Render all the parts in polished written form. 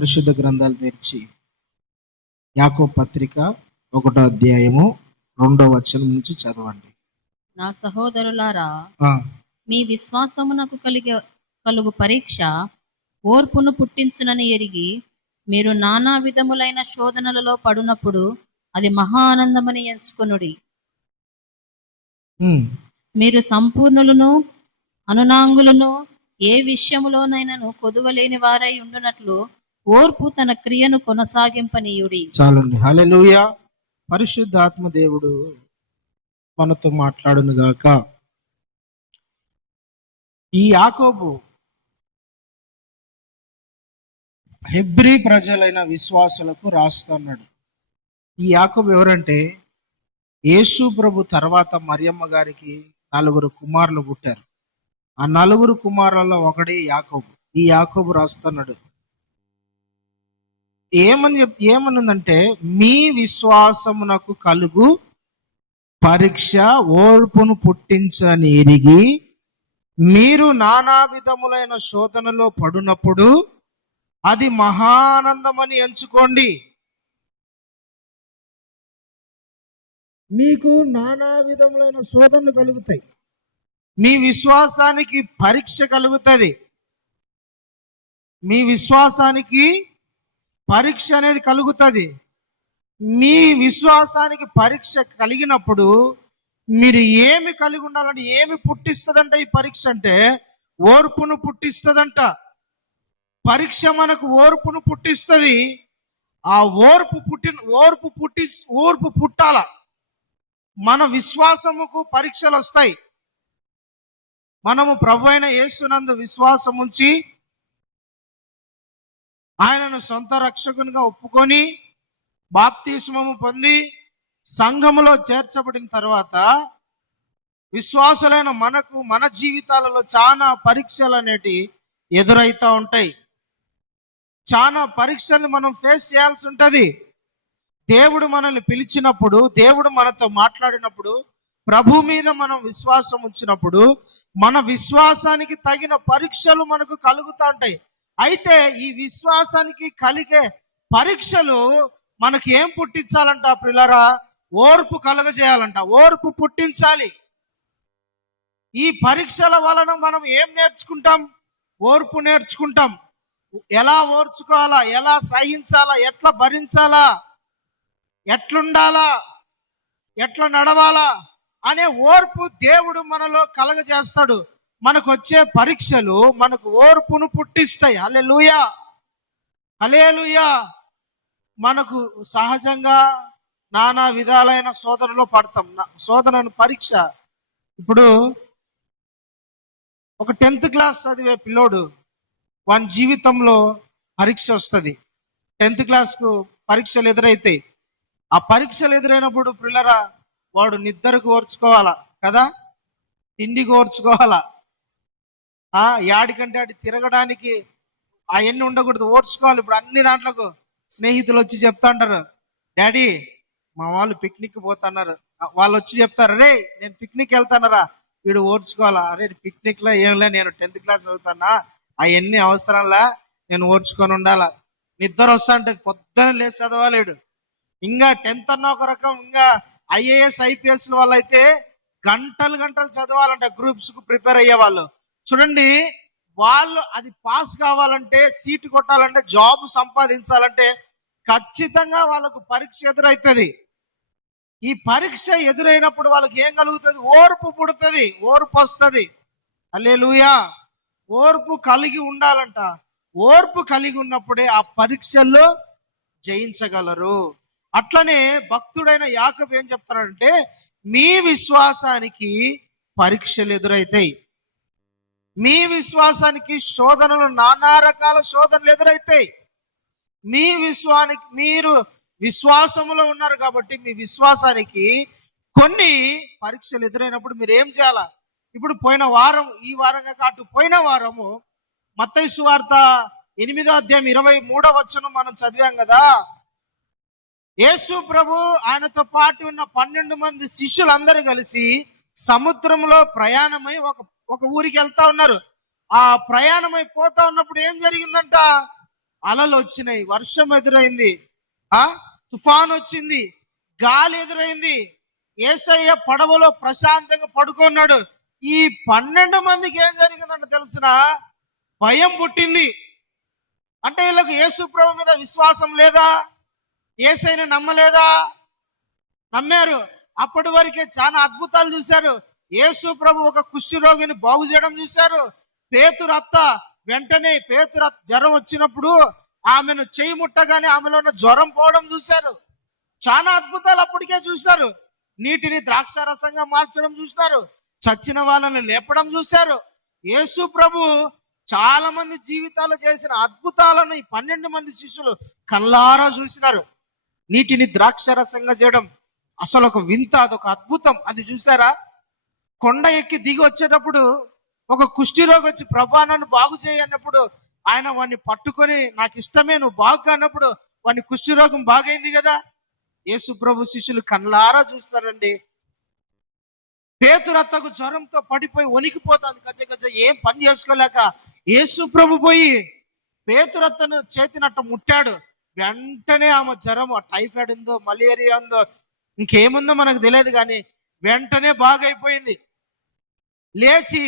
పరిశుద్ధ గ్రంథాలు తెరిచి యాకోబు పత్రిక 1వ అధ్యాయము 2వ వచనం నుంచి చదవండి. నా సహోదరులారా, మీ విశ్వాసమునకు కలుగు పరీక్ష ఓర్పును పుట్టించునని ఎరిగి మీరు నానా విధములైన శోధనలలో పడునప్పుడు అది మహా ఆనందమని ఎంచుకొనుడి. మీరు సంపూర్ణులను అనునాంగులను ఏ విషయములోనైనాను కొదువలేని వారై ఉండునట్లు ఓర్పు తన క్రియను కొనసాగింపనీయుడి. చాలండి. హల్లెలూయా. పరిశుద్ధాత్మ దేవుడు మనతో మాట్లాడును గాక. ఈ యాకోబు హెబ్రీ ప్రజలైన విశ్వాసులకు రాస్తున్నాడు. ఈ యాకోబు ఎవరంటే, యేసు ప్రభు తర్వాత మరియమ్మ గారికి 4 కుమారులు పుట్టారు. ఆ 4 కుమారులలో ఒకడే యాకోబు. ఈ యాకోబు రాస్తున్నాడు. ఏమనుందంటే, మీ విశ్వాసమునకు కలుగు పరీక్ష ఓర్పును పుట్టించని ఎరిగి మీరు నానా విధములైన శోధనలో పడినప్పుడు అది మహానందమని ఎంచుకోండి. మీకు నానా విధములైన శోధనలు కలుగుతాయి. మీ విశ్వాసానికి పరీక్ష కలుగుతుంది. మీ విశ్వాసానికి పరీక్ష అనేది కలుగుతుంది. మీ విశ్వాసానికి పరీక్ష కలిగినప్పుడు మీరు ఏమి కలిగి ఉండాలంటే, ఏమి పుట్టిస్తుందంట ఈ పరీక్ష అంటే? ఓర్పును పుట్టిస్తుందంట. పరీక్ష మనకు ఓర్పును పుట్టిస్తుంది. ఆ ఓర్పు పుట్టాల. మన విశ్వాసముకు పరీక్షలు వస్తాయి. మనము ప్రభువైన యేసునందు విశ్వాసం ఉంచి ఆయనను సొంత రక్షకునిగా ఒప్పుకొని బాప్తిస్మము పొంది సంఘములో చేర్చబడిన తర్వాత విశ్వాసులైన మన జీవితాలలో చాలా పరీక్షలు అనేటి ఎదురైతా ఉంటాయి. చాలా పరీక్షల్ని మనం ఫేస్ చేయాల్సి ఉంటుంది. దేవుడు మనల్ని పిలిచినప్పుడు, దేవుడు మనతో మాట్లాడినప్పుడు, ప్రభు మీద మనం విశ్వాసం ఉంచినప్పుడు మన విశ్వాసానికి తగిన పరీక్షలు మనకు కలుగుతూ ఉంటాయి. అయితే ఈ విశ్వాసానికి కలిగే పరీక్షలు మనకి ఏం పుట్టించాలంట ప్రియులారా? ఓర్పు కలుగజేయాలంట. ఓర్పు పుట్టించాలి. ఈ పరీక్షల వలన మనం ఏం నేర్చుకుంటాం? ఓర్పు నేర్చుకుంటాం. ఎలా ఓర్చుకోవాలా, ఎలా సహించాలా, ఎట్లా భరించాలా, ఎట్లుండాలా, ఎట్లా నడవాలా అనే ఓర్పు దేవుడు మనలో కలగజేస్తాడు. మనకు వచ్చే పరీక్షలు మనకు ఓర్పును పుట్టిస్తాయి. హల్లెలూయా, హల్లెలూయా. మనకు సహజంగా నానా విధాలైన శోధనలో పడతాం. శోధనను పరీక్ష. ఇప్పుడు ఒక 10th క్లాస్ చదివే పిల్లోడు వాని జీవితంలో పరీక్ష వస్తుంది. 10th క్లాస్కు పరీక్షలు ఎదురైతాయి. ఆ పరీక్షలు ఎదురైనప్పుడు పిల్లరా వాడు నిద్రకు ఓర్చుకోవాలా కదా, తిండికి ఓర్చుకోవాలా, యాడికంటే ఆడి తిరగడానికి అవన్నీ ఉండకూడదు, ఓర్చుకోవాలి. ఇప్పుడు అన్ని దాంట్లకు స్నేహితులు వచ్చి చెప్తా అంటారు, డాడీ మా వాళ్ళు పిక్నిక్ పోతున్నారు. వాళ్ళు వచ్చి చెప్తారు, రే నేను పిక్నిక్ వెళ్తానరా, వీడు ఓర్చుకోవాలా. అరే పిక్నిక్ లో ఏంలే, నేను 10th క్లాస్ చదువుతానా, అవన్నీ అవసరంలా, నేను ఓర్చుకొని ఉండాలా. నిద్ర వస్తా అంటే పొద్దున లేచి చదవాలేడు. ఇంకా 10th అన్న ఒక రకం, ఇంకా IAS IPS వాళ్ళు అయితే గంటలు చదవాలంటే గ్రూప్స్ కు ప్రిపేర్ అయ్యే వాళ్ళు చూడండి. వాళ్ళు అది పాస్ కావాలంటే, సీటు కొట్టాలంటే, జాబ్ సంపాదించాలంటే ఖచ్చితంగా వాళ్ళకు పరీక్ష ఎదురవుతుంది. ఈ పరీక్ష ఎదురైనప్పుడు వాళ్ళకి ఏం కలుగుతుంది? ఓర్పు పుడుతుంది, ఓర్పు వస్తుంది. హల్లెలూయా. ఓర్పు కలిగి ఉండాలంట. ఓర్పు కలిగి ఉన్నప్పుడే ఆ పరీక్షల్లో జయించగలరు. అట్లనే భక్తుడైన యాకోబు ఏం చెప్తాడంటే, మీ విశ్వాసానికి పరీక్షలు ఎదురైతాయి. మీ విశ్వాసానికి శోధనలు, నానా రకాల శోధనలు ఎదురైతాయి. మీరు విశ్వాసములో ఉన్నారు కాబట్టి మీ విశ్వాసానికి కొన్ని పరీక్షలు ఎదురైనప్పుడు మీరు ఏం చేయాలా? ఇప్పుడు పోయిన వారం, ఈ వారంగా కాదు, పోయిన వారము మత్తయి సువార్త 8వ అధ్యాయం 23వ వచనం మనం చదివాం కదా. యేసు ప్రభు ఆయనతో పాటు ఉన్న 12 మంది శిష్యులందరూ కలిసి సముద్రంలో ప్రయాణమై ఒక ఊరికి వెళ్తా ఉన్నారు. ఆ ప్రయాణమై పోతా ఉన్నప్పుడు ఏం జరిగిందంట? అలలు వచ్చినాయి, వర్షం ఎదురైంది, ఆ తుఫాన్ వచ్చింది, గాలి ఎదురైంది. యేసయ్య పడవలో ప్రశాంతంగా పడుకున్నాడు. ఈ 12 మందికి ఏం జరిగిందంటే తెలిసిన భయం పుట్టింది. అంటే వీళ్ళకి యేసు ప్రభు మీద విశ్వాసం లేదా? యేసయ్యని నమ్మలేదా? నమ్మారు. అప్పటి వరకే చాలా అద్భుతాలు చూశారు. యేసు ప్రభు ఒక కుష్టి రోగిని బాగు చేయడం చూశారు. పేతురు అత్త వెంటనే జ్వరం వచ్చినప్పుడు ఆమెను చేయి ముట్టగానే ఆమెలో ఉన్న జ్వరం పోవడం చూశారు. చాలా అద్భుతాలు అప్పటికే చూశారు. నీటిని ద్రాక్షారసంగా మార్చడం చూశారు. చచ్చిన వాళ్ళని లేపడం చూశారు. యేసు ప్రభు చాలా మంది జీవితాలు చేసిన అద్భుతాలను ఈ 12 మంది శిష్యులు కళ్ళారా చూసినారు. నీటిని ద్రాక్షారసంగా చేయడం అసలు ఒక వింత, అదొక అద్భుతం. అది చూసారా? కొండ ఎక్కి దిగి వచ్చేటప్పుడు ఒక కుష్టి రోగి వచ్చి ప్రభా నన్ను బాగు చేయన్నప్పుడు ఆయన వాడిని పట్టుకొని నాకు ఇష్టమే నువ్వు బాగు అన్నప్పుడు వాడిని కుష్టి రోగం బాగైంది కదా. యేసు ప్రభు శిష్యులు కళ్ళారా చూస్తారండి. పేతురత్తకు జ్వరంతో పడిపోయి వణికిపోతుంది, గజ్జ గజ్జ, ఏం పని చేసుకోలేక యేసు ప్రభు పోయి పేతురత్తను చేతినట్టు ముట్టాడు. వెంటనే ఆమె జ్వరం, టైఫాయిడ్ ఉందో మలేరియా ఉందో ఇంకేముందో మనకు తెలియదు, కానీ వెంటనే బాగైపోయింది. లేచి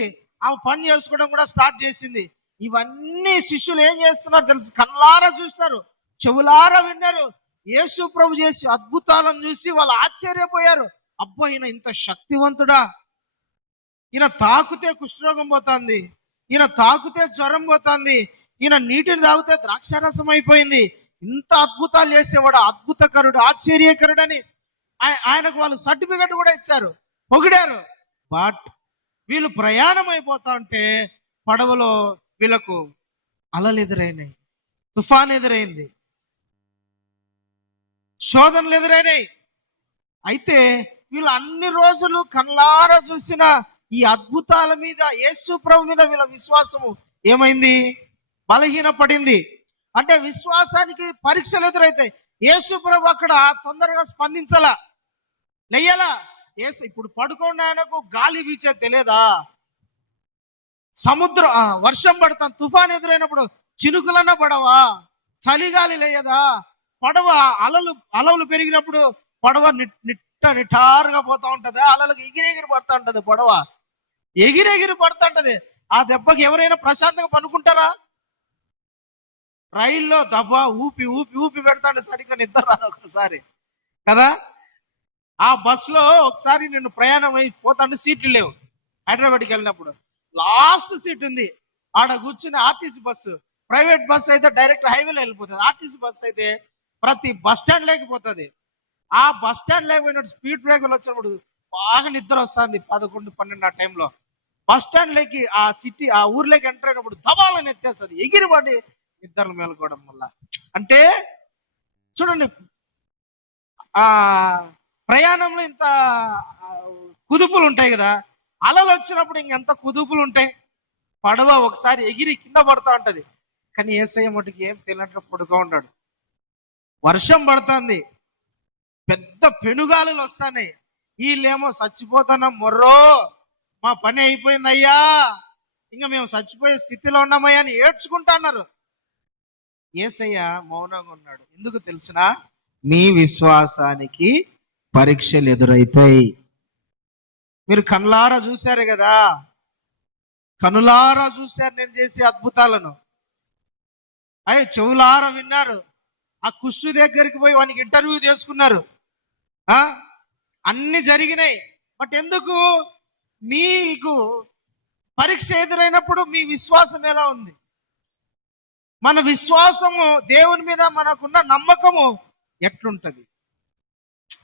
ఆమె పని చేసుకోవడం కూడా స్టార్ట్ చేసింది. ఇవన్నీ శిష్యులు ఏం చేస్తున్నారు తెలుసు? కళ్ళారా చూస్తున్నారు, చెవులారా విన్నారు. యేసు ప్రభు చేసి అద్భుతాలను చూసి వాళ్ళు ఆశ్చర్యపోయారు. అబ్బో, ఈయన ఇంత శక్తివంతుడా! ఈయన తాకుతే కుష్ఠరోగం పోతుంది, ఈయన తాకుతే జ్వరం పోతుంది, ఈయన నీటిని తాగితే ద్రాక్షారసం అయిపోయింది. ఇంత అద్భుతాలు చేసేవాడు, అద్భుతకరుడు, ఆశ్చర్యకరుడు అని ఆయనకు వాళ్ళు సర్టిఫికెట్ కూడా ఇచ్చారు, పొగిడారు. బట్ వీళ్ళు ప్రయాణం అయిపోతా ఉంటే పడవలో వీళ్ళకు అలలు ఎదురైనాయి, తుఫాన్ ఎదురైంది, శోధనలు ఎదురైనాయి. అయితే వీళ్ళు అన్ని రోజులు కళ్ళారా చూసిన ఈ అద్భుతాల మీద, యేసు ప్రభు మీద వీళ్ళ విశ్వాసము ఏమైంది? బలహీనపడింది. అంటే విశ్వాసానికి పరీక్షలు ఎదురైతాయి. యేసు ప్రభు అక్కడ తొందరగా స్పందించలా, లేయలా. ఇప్పుడు పడుకోండి, ఆయనకు గాలి వీచే తెలియదా? వర్షం పడతాను, తుఫాన్ ఎదురైనప్పుడు చినుకులన్న పడవా? చలిగాలి లేయదా? పడవ అలలు పెరిగినప్పుడు పడవ నిటారుగా పోతా ఉంటది, అలలకు ఎగిరెగిరి పడతా ఉంటది, పడవ ఎగిరెగిరి పడతా ఉంటది. ఆ దెబ్బకి ఎవరైనా ప్రశాంతంగా పనుకుంటారా? రైల్లో దబ్బా ఊపి ఊపి ఊపి పెడతాంటే సరిగ్గా నిద్ర రాదు ఒకసారి కదా. ఆ బస్సులో ఒకసారి నేను ప్రయాణం అయిపోతాంటే సీట్లు లేవు. హైదరాబాద్కి వెళ్ళినప్పుడు లాస్ట్ సీట్ ఉంది, ఆడ కూర్చుని ఆర్టీసీ బస్సు. ప్రైవేట్ బస్సు అయితే డైరెక్ట్ హైవేలో వెళ్ళిపోతుంది, ఆర్టీసీ బస్సు అయితే ప్రతి బస్ స్టాండ్ లేకపోతుంది. ఆ బస్ స్టాండ్ లేకపోయినప్పుడు స్పీడ్ బ్రేకర్లు వచ్చినప్పుడు బాగా నిద్ర వస్తుంది. 11-12 ఆ టైంలో బస్ స్టాండ్ లేకి ఆ ఊర్లోకి ఎంటర్ అయినప్పుడు దబాలని ఎత్తేస్తుంది, ఎగిరిపడి నిద్రలు మేలుకోవడం వల్ల. అంటే చూడండి, ఆ ప్రయాణంలో ఇంత కుదుపులు ఉంటాయి కదా, అలలు వచ్చినప్పుడు ఇంకెంత కుదుపులు ఉంటాయి. పడవ ఒకసారి ఎగిరి కింద పడతా ఉంటది, కానీ యేసయ్య మటుకు ఏం తెలియనట్లు పడుకో ఉన్నాడు. వర్షం పడుతుంది, పెద్ద పెనుగాలులు వస్తాయి. వీళ్ళేమో చచ్చిపోతున్నాం, మొర్రో మా పని అయిపోయింది అయ్యా, ఇంకా మేము చచ్చిపోయే స్థితిలో ఉన్నామయ్యా అని ఏడ్చుకుంటున్నారు. యేసయ్య మౌనంగా ఉన్నాడు. ఎందుకు తెలుసునా? మీ విశ్వాసానికి పరీక్షలు ఎదురైతాయి. మీరు కనులారా చూశారు కదా, కనులారా చూశారు నేను చేసే అద్భుతాలను. చెవులారా విన్నారు. ఆ కుష్టు దగ్గరికి పోయి వానికి ఇంటర్వ్యూ చేసుకున్నారు. అన్ని జరిగినాయి. బట్ ఎందుకు? మీకు పరీక్ష ఎదురైనప్పుడు మీ విశ్వాసం ఎలా ఉంది? మన విశ్వాసము, దేవుని మీద మనకున్న నమ్మకము ఎట్లుంటది?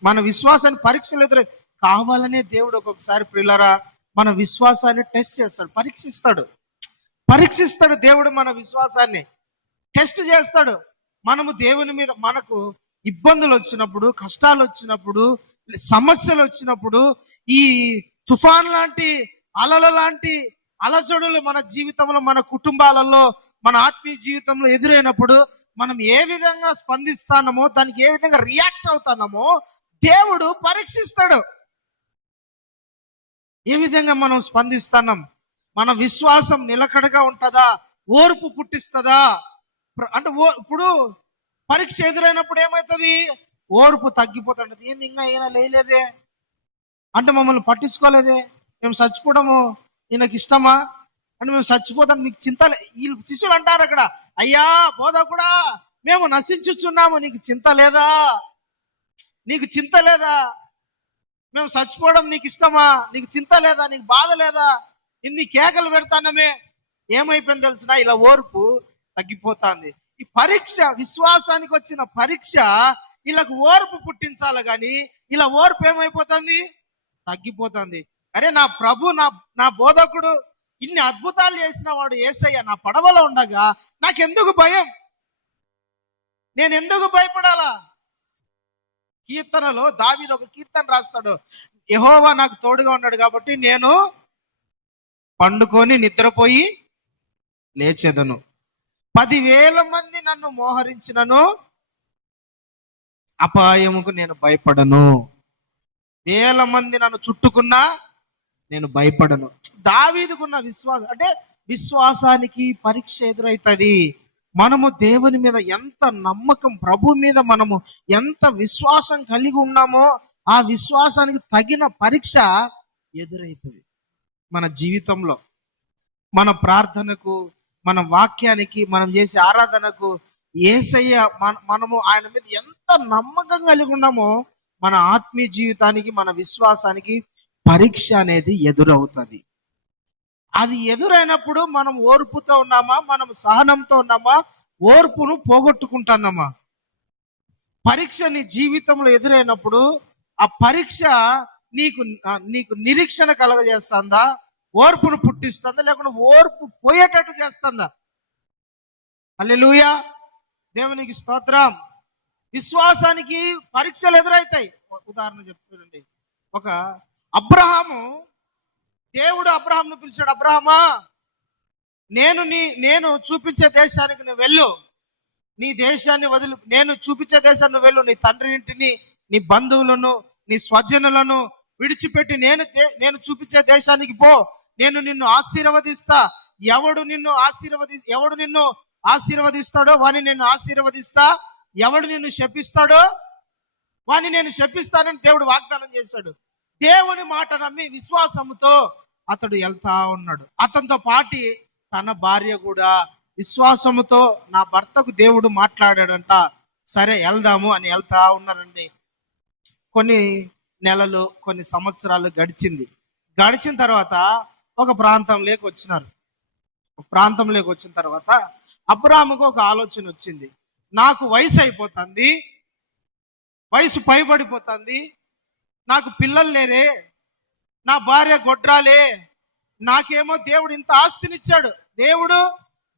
మన విశ్వాసాన్ని పరీక్షలు ఎదురై కావాలనే దేవుడు ఒక్కొక్కసారి ప్రియులారా మన విశ్వాసాన్ని టెస్ట్ చేస్తాడు, పరీక్షిస్తాడు. దేవుడు మన విశ్వాసాన్ని టెస్ట్ చేస్తాడు. మనము దేవుని మీద, మనకు ఇబ్బందులు వచ్చినప్పుడు, కష్టాలు వచ్చినప్పుడు, సమస్యలు వచ్చినప్పుడు, ఈ తుఫాన్ లాంటి అలల లాంటి అలజడులు మన జీవితంలో, మన కుటుంబాలలో, మన ఆత్మీయ జీవితంలో ఎదురైనప్పుడు మనం ఏ విధంగా స్పందిస్తామో, దానికి ఏ విధంగా రియాక్ట్ అవుతామో దేవుడు పరీక్షిస్తాడు. ఏ విధంగా మనం స్పందిస్తున్నాం? మన విశ్వాసం నిలకడగా ఉంటుందా? ఓర్పు పుట్టిస్తుందా? అంటే ఇప్పుడు పరీక్ష ఎదురైనప్పుడు ఏమవుతుంది? ఓర్పు తగ్గిపోతుంటది. ఏంది ఇంకా ఈయన లేలేదే, అంటే మమ్మల్ని పట్టించుకోలేదే, మేము చచ్చిపోవడము ఈయనకి ఇష్టమా, అంటే మేము చచ్చిపోతాం, మీకు చింత వీళ్ళు శిష్యులు అంటారు అక్కడ, అయ్యా బోధకుడా మేము నశించుచున్నాము, నీకు చింత లేదా? నీకు చింత లేదా? మేము చచ్చిపోవడం నీకు ఇష్టమా? నీకు చింత లేదా? నీకు బాధ లేదా? ఇన్ని కేకలు పెడతానమే. ఏమైపోయింది తెలిసిన? ఇలా ఓర్పు తగ్గిపోతుంది. ఈ పరీక్ష, విశ్వాసానికి వచ్చిన పరీక్ష వీళ్ళకు ఓర్పు పుట్టించాలి, కానీ ఇలా ఓర్పు ఏమైపోతుంది? తగ్గిపోతుంది. అరే నా ప్రభు, నా బోధకుడు ఇన్ని అద్భుతాలు చేసిన వాడు యేసయ్య నా పడవలో ఉండగా నాకెందుకు భయం? నేను ఎందుకు భయపడాలా? కీర్తనలో దావీదు ఒక కీర్తన రాస్తాడు, యెహోవా నాకు తోడుగా ఉన్నాడు కాబట్టి నేను పండుకొని నిద్రపోయి లేచెదను. 10,000 మంది నన్ను మోహరించినను అపాయముకు నేను భయపడను. 1,000 మంది నన్ను చుట్టుకున్నా నేను భయపడను. దావీదుకున్న విశ్వాసం, అంటే విశ్వాసానికి పరీక్ష ఎదురైతుంది. మనము దేవుని మీద ఎంత నమ్మకం, ప్రభు మీద మనము ఎంత విశ్వాసం కలిగి ఉన్నామో ఆ విశ్వాసానికి తగిన పరీక్ష ఎదురైతుంది మన జీవితంలో. మన ప్రార్థనకు, మన వాక్యానికి, మనం చేసే ఆరాధనకు యేసయ్య మనము ఆయన మీద ఎంత నమ్మకం కలిగి ఉన్నామో మన ఆత్మీయ జీవితానికి, మన విశ్వాసానికి పరీక్ష అనేది ఎదురవుతుంది. అది ఎదురైనప్పుడు మనం ఓర్పుతో ఉన్నామా, మనం సహనంతో ఉన్నామా, ఓర్పును పోగొట్టుకుంటున్నామా? పరీక్ష నీ జీవితంలో ఎదురైనప్పుడు ఆ పరీక్ష నీకు నిరీక్షణ కలగజేస్తుందా, ఓర్పును పుట్టిస్తుందా, లేకుండా ఓర్పు పోయేటట్టు చేస్తుందా? హల్లెలూయా, దేవునికి స్తోత్రం. విశ్వాసానికి పరీక్షలు ఎదురవుతాయి. ఉదాహరణ చెప్తానండి. ఒక అబ్రహాము, దేవుడు అబ్రహాంను పిలిచాడు, అబ్రహామా నేను చూపించే దేశానికి నువ్వు వెళ్ళు, నీ దేశాన్ని వదిలి, నేను చూపించే దేశాన్ని నువ్వు వెళ్ళు, నీ తండ్రి ఇంటిని, నీ బంధువులను, నీ స్వజనులను విడిచిపెట్టి నేను చూపించే దేశానికి పో, నేను నిన్ను ఆశీర్వదిస్తా. ఎవడు నిన్ను ఆశీర్వదిస్తాడో వాని నేను ఆశీర్వదిస్తా, ఎవడు నిన్ను శపిస్తాడో వాని నేను శపిస్తానని దేవుడు వాగ్దానం చేశాడు. దేవుని మాట నమ్మి విశ్వాసముతో అతడు వెళ్తా ఉన్నాడు. అతనితో పాటి తన భార్య కూడా విశ్వాసముతో, నా భర్తకు దేవుడు మాట్లాడాడంట, సరే వెళ్దాము అని వెళ్తా ఉన్నారండి. కొన్ని నెలలు, కొన్ని సంవత్సరాలు గడిచిన తర్వాత ఒక ప్రాంతంలోకి వచ్చినారు. ప్రాంతంలోకి వచ్చిన తర్వాత అబ్రాహాముకు ఒక ఆలోచన వచ్చింది, నాకు వయసు అయిపోతుంది, వయసు పైబడిపోతుంది, నాకు పిల్లలు లేరే, నా భార్య గొడ్రాలే, నాకేమో దేవుడు ఇంత ఆస్తినిచ్చాడు. దేవుడు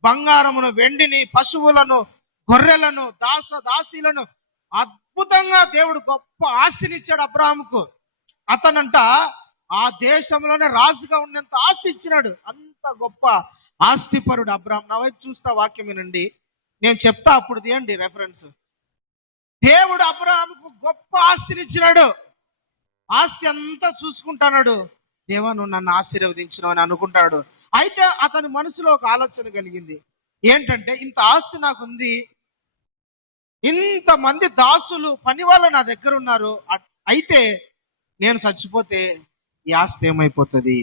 బంగారమును, వెండిని, పశువులను, గొర్రెలను, దాసీలను అద్భుతంగా దేవుడు గొప్ప ఆస్తినిచ్చాడు అబ్రాహాముకు. అతనంట ఆ దేశంలోనే రాజుగా ఉన్నంత ఆస్తి ఇచ్చినాడు. అంత గొప్ప ఆస్తిపరుడు అబ్రాహాం. నా వైపు చూస్తా, వాక్యం వినండి, నేను చెప్తా, అప్పుడు తీయండి రెఫరెన్స్. దేవుడు అబ్రాహాముకు గొప్ప ఆస్తినిచ్చినాడు. ఆస్తి అంతా చూసుకుంటున్నాడు. దేవా నువ్వు నన్ను ఆశీర్వదించినావు అని అనుకుంటాడు. అయితే అతని మనసులో ఒక ఆలోచన కలిగింది, ఏంటంటే ఇంత ఆస్తి నాకుంది, ఇంతమంది దాసులు, పని వాళ్ళు నా దగ్గర ఉన్నారు, అయితే నేను చచ్చిపోతే ఈ ఆస్తి ఏమైపోతుంది,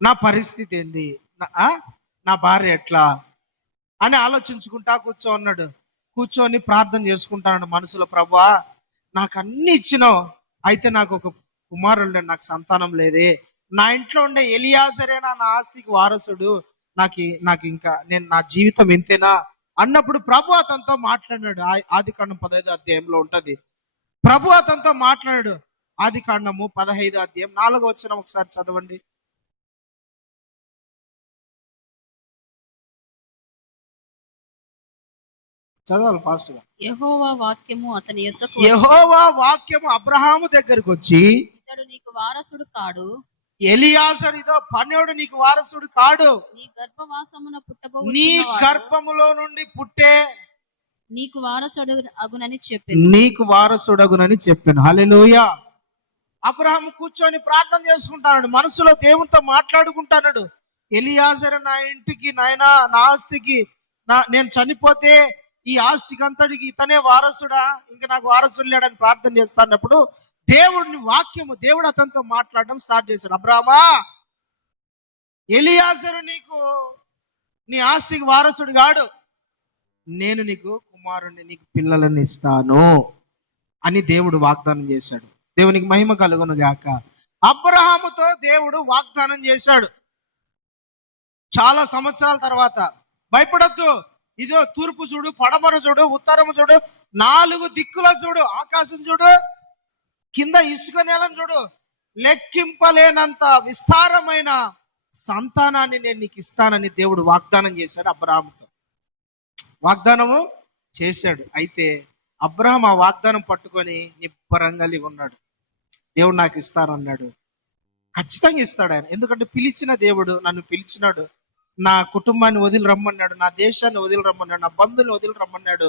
నా పరిస్థితి ఏంటి, నా భార్య ఎట్లా అని ఆలోచించుకుంటా కూర్చొని ప్రార్థన చేసుకుంటాడు మనసులో. ప్రభువా నాకు అన్ని ఇచ్చినావు, అయితే నాకు ఒక కుమారుడు, నాకు సంతానం లేదే, నా ఇంట్లో ఉండే ఎలియాజరేనా నా ఆస్తికి వారసుడు, నాకు ఇంకా నా జీవితం ఇంతేనా అన్నప్పుడు ప్రభు అతనితో మాట్లాడాడు. ఆదికాండం 15వ అధ్యాయంలో ఉంటది. ప్రభు అతనితో మాట్లాడాడు. ఆదికాండము 15వ అధ్యాయం 4వ వచనం ఒకసారి చదవండి. చదవాలి ఫాస్ట్ గా. యెహోవా వాక్యము అతని యొద్దకు యెహోవా వాక్యము అబ్రహాము దగ్గరకు వచ్చి, ఇతడు నీకు వారసుడు కాడు, ఎలియాజరు ఇదో పనివాడు నీకు వారసుడు కాడు, నీ గర్భవాసమున పుట్టబో, నీ గర్భములో నుండి పుట్టే నీకు వారసుడు అగునని చెప్పాను. హల్లెలూయా. అబ్రహాము కూర్చొని ప్రార్థన చేసుకుంటాడు, మనసులో దేవునితో మాట్లాడుకుంటాడు. ఎలియాజరు నా ఇంటికి, నాయనా నా ఆస్తికి నేను చనిపోతే ఈ ఆస్తికి అంతటికి ఇతనే వారసుడా, ఇంకా నాకు వారసుడు లేడని ప్రార్థన చేస్తున్నప్పుడు దేవుడు అతనితో మాట్లాడడం స్టార్ట్ చేశాడు. అబ్రామా, ఎలియాజరు నీ ఆస్తికి వారసుడు గాడు, నేను నీకు కుమారుణ్ణి, నీకు పిల్లలని ఇస్తాను అని దేవుడు వాగ్దానం చేశాడు. దేవునికి మహిమ కలుగును గాక. అబ్రహాముతో దేవుడు వాగ్దానం చేశాడు. చాలా సంవత్సరాల తర్వాత, భయపడొద్దు, ఇదో తూర్పు చూడు, పడమర చూడు, ఉత్తరము చూడు, 4 దిక్కుల చూడు, ఆకాశం చూడు, కింద ఇసుక నేలను చూడు, లెక్కింపలేనంత విస్తారమైన సంతానాన్ని నేను నీకు ఇస్తానని దేవుడు వాగ్దానం చేశాడు. అబ్రహాముతో వాగ్దానము చేశాడు. అయితే అబ్రహాం ఆ వాగ్దానం పట్టుకొని నిబ్బరంగా ఉన్నాడు. దేవుడు నాకు ఇస్తానన్నాడు. ఖచ్చితంగా ఇస్తాడు ఆయన. ఎందుకంటే పిలిచిన దేవుడు, నన్ను పిలిచినాడు, నా కుటుంబాన్ని వదిలి రమ్మన్నాడు, నా దేశాన్ని వదిలి రమ్మన్నాడు, నా బంధువుని వదిలి రమ్మన్నాడు.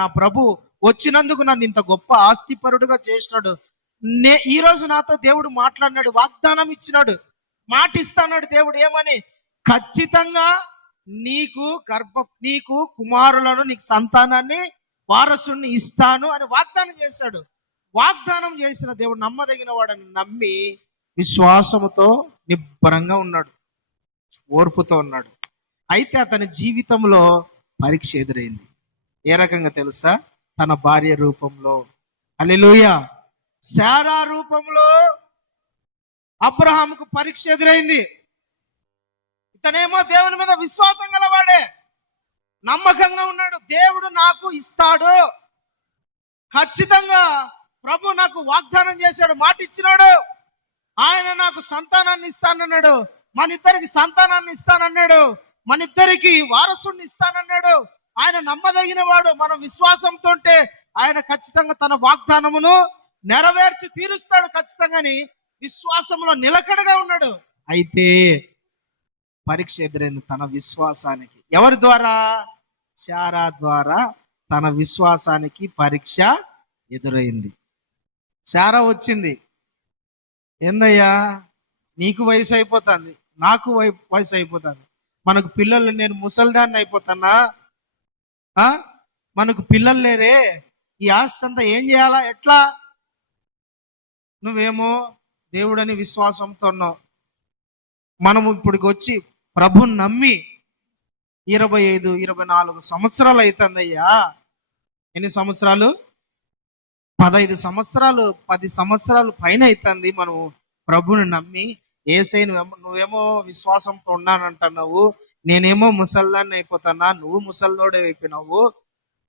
నా ప్రభు వచ్చినందుకు నన్ను ఇంత గొప్ప ఆస్తిపరుడుగా చేసినాడు. ఈ రోజు నాతో దేవుడు మాట్లాడినాడు, వాగ్దానం ఇచ్చినాడు, మాట ఇస్తాడు దేవుడు. ఏమని? ఖచ్చితంగా నీకు కుమారులను, నీకు సంతానాన్ని, వారసుని ఇస్తాను అని వాగ్దానం చేశాడు. వాగ్దానం చేసిన దేవుడు నమ్మదగిన వాడని నమ్మి విశ్వాసముతో నిబ్బరంగా ఉన్నాడు, ఓర్పుతో ఉన్నాడు. అయితే అతని జీవితంలో పరీక్ష ఎదురైంది. ఏ రకంగా తెలుసా? తన భార్య రూపంలో, హల్లెలూయా, శారా రూపంలో అబ్రహాముకు పరీక్ష ఎదురైంది. ఇతనేమో దేవుని మీద విశ్వాసం గలవాడే, నమ్మకంగా ఉన్నాడు. దేవుడు నాకు ఇస్తాడు, ఖచ్చితంగా ప్రభు నాకు వాగ్దానం చేశాడు, మాట ఇచ్చినాడు, ఆయన నాకు సంతానాన్ని ఇస్తానన్నాడు, మన ఇద్దరికి సంతానాన్ని ఇస్తానన్నాడు, మన ఇద్దరికి వారసుని ఇస్తానన్నాడు. ఆయన నమ్మదగిన వాడు. మనం విశ్వాసంతో ఉంటే ఆయన ఖచ్చితంగా తన వాగ్దానమును నెరవేర్చి తీరుస్తాడు ఖచ్చితంగాని విశ్వాసంలో నిలకడగా ఉన్నాడు. అయితే పరీక్ష ఎదురైంది తన విశ్వాసానికి. ఎవరి ద్వారా? శారా ద్వారా తన విశ్వాసానికి పరీక్ష ఎదురైంది. శారా వచ్చింది, ఏందయ్యా నీకు వయసు అయిపోతుంది, నాకు వయసు అయిపోతుంది, మనకు పిల్లలు, నేను ముసలిదాన్ని అయిపోతానా, మనకు పిల్లలు లేరే, ఈ ఆస్తి అంతా ఏం చేయాలా, ఎట్లా? నువ్వేమో దేవుడని విశ్వాసంతో ఉన్నావు. మనము ఇప్పటికి వచ్చి ప్రభుని నమ్మి 25-24 సంవత్సరాలు అవుతుందయ్యా. ఎన్ని సంవత్సరాలు? 15 సంవత్సరాలు, 10 సంవత్సరాలు పైన అవుతుంది మనం ప్రభుని నమ్మి. ఏసై నువ్వేమో విశ్వాసంతో ఉన్నానంటున్నావు, నేనేమో ముసల్దాన్ని అయిపోతానా, నువ్వు ముసల్దోడే అయిపోయినావు,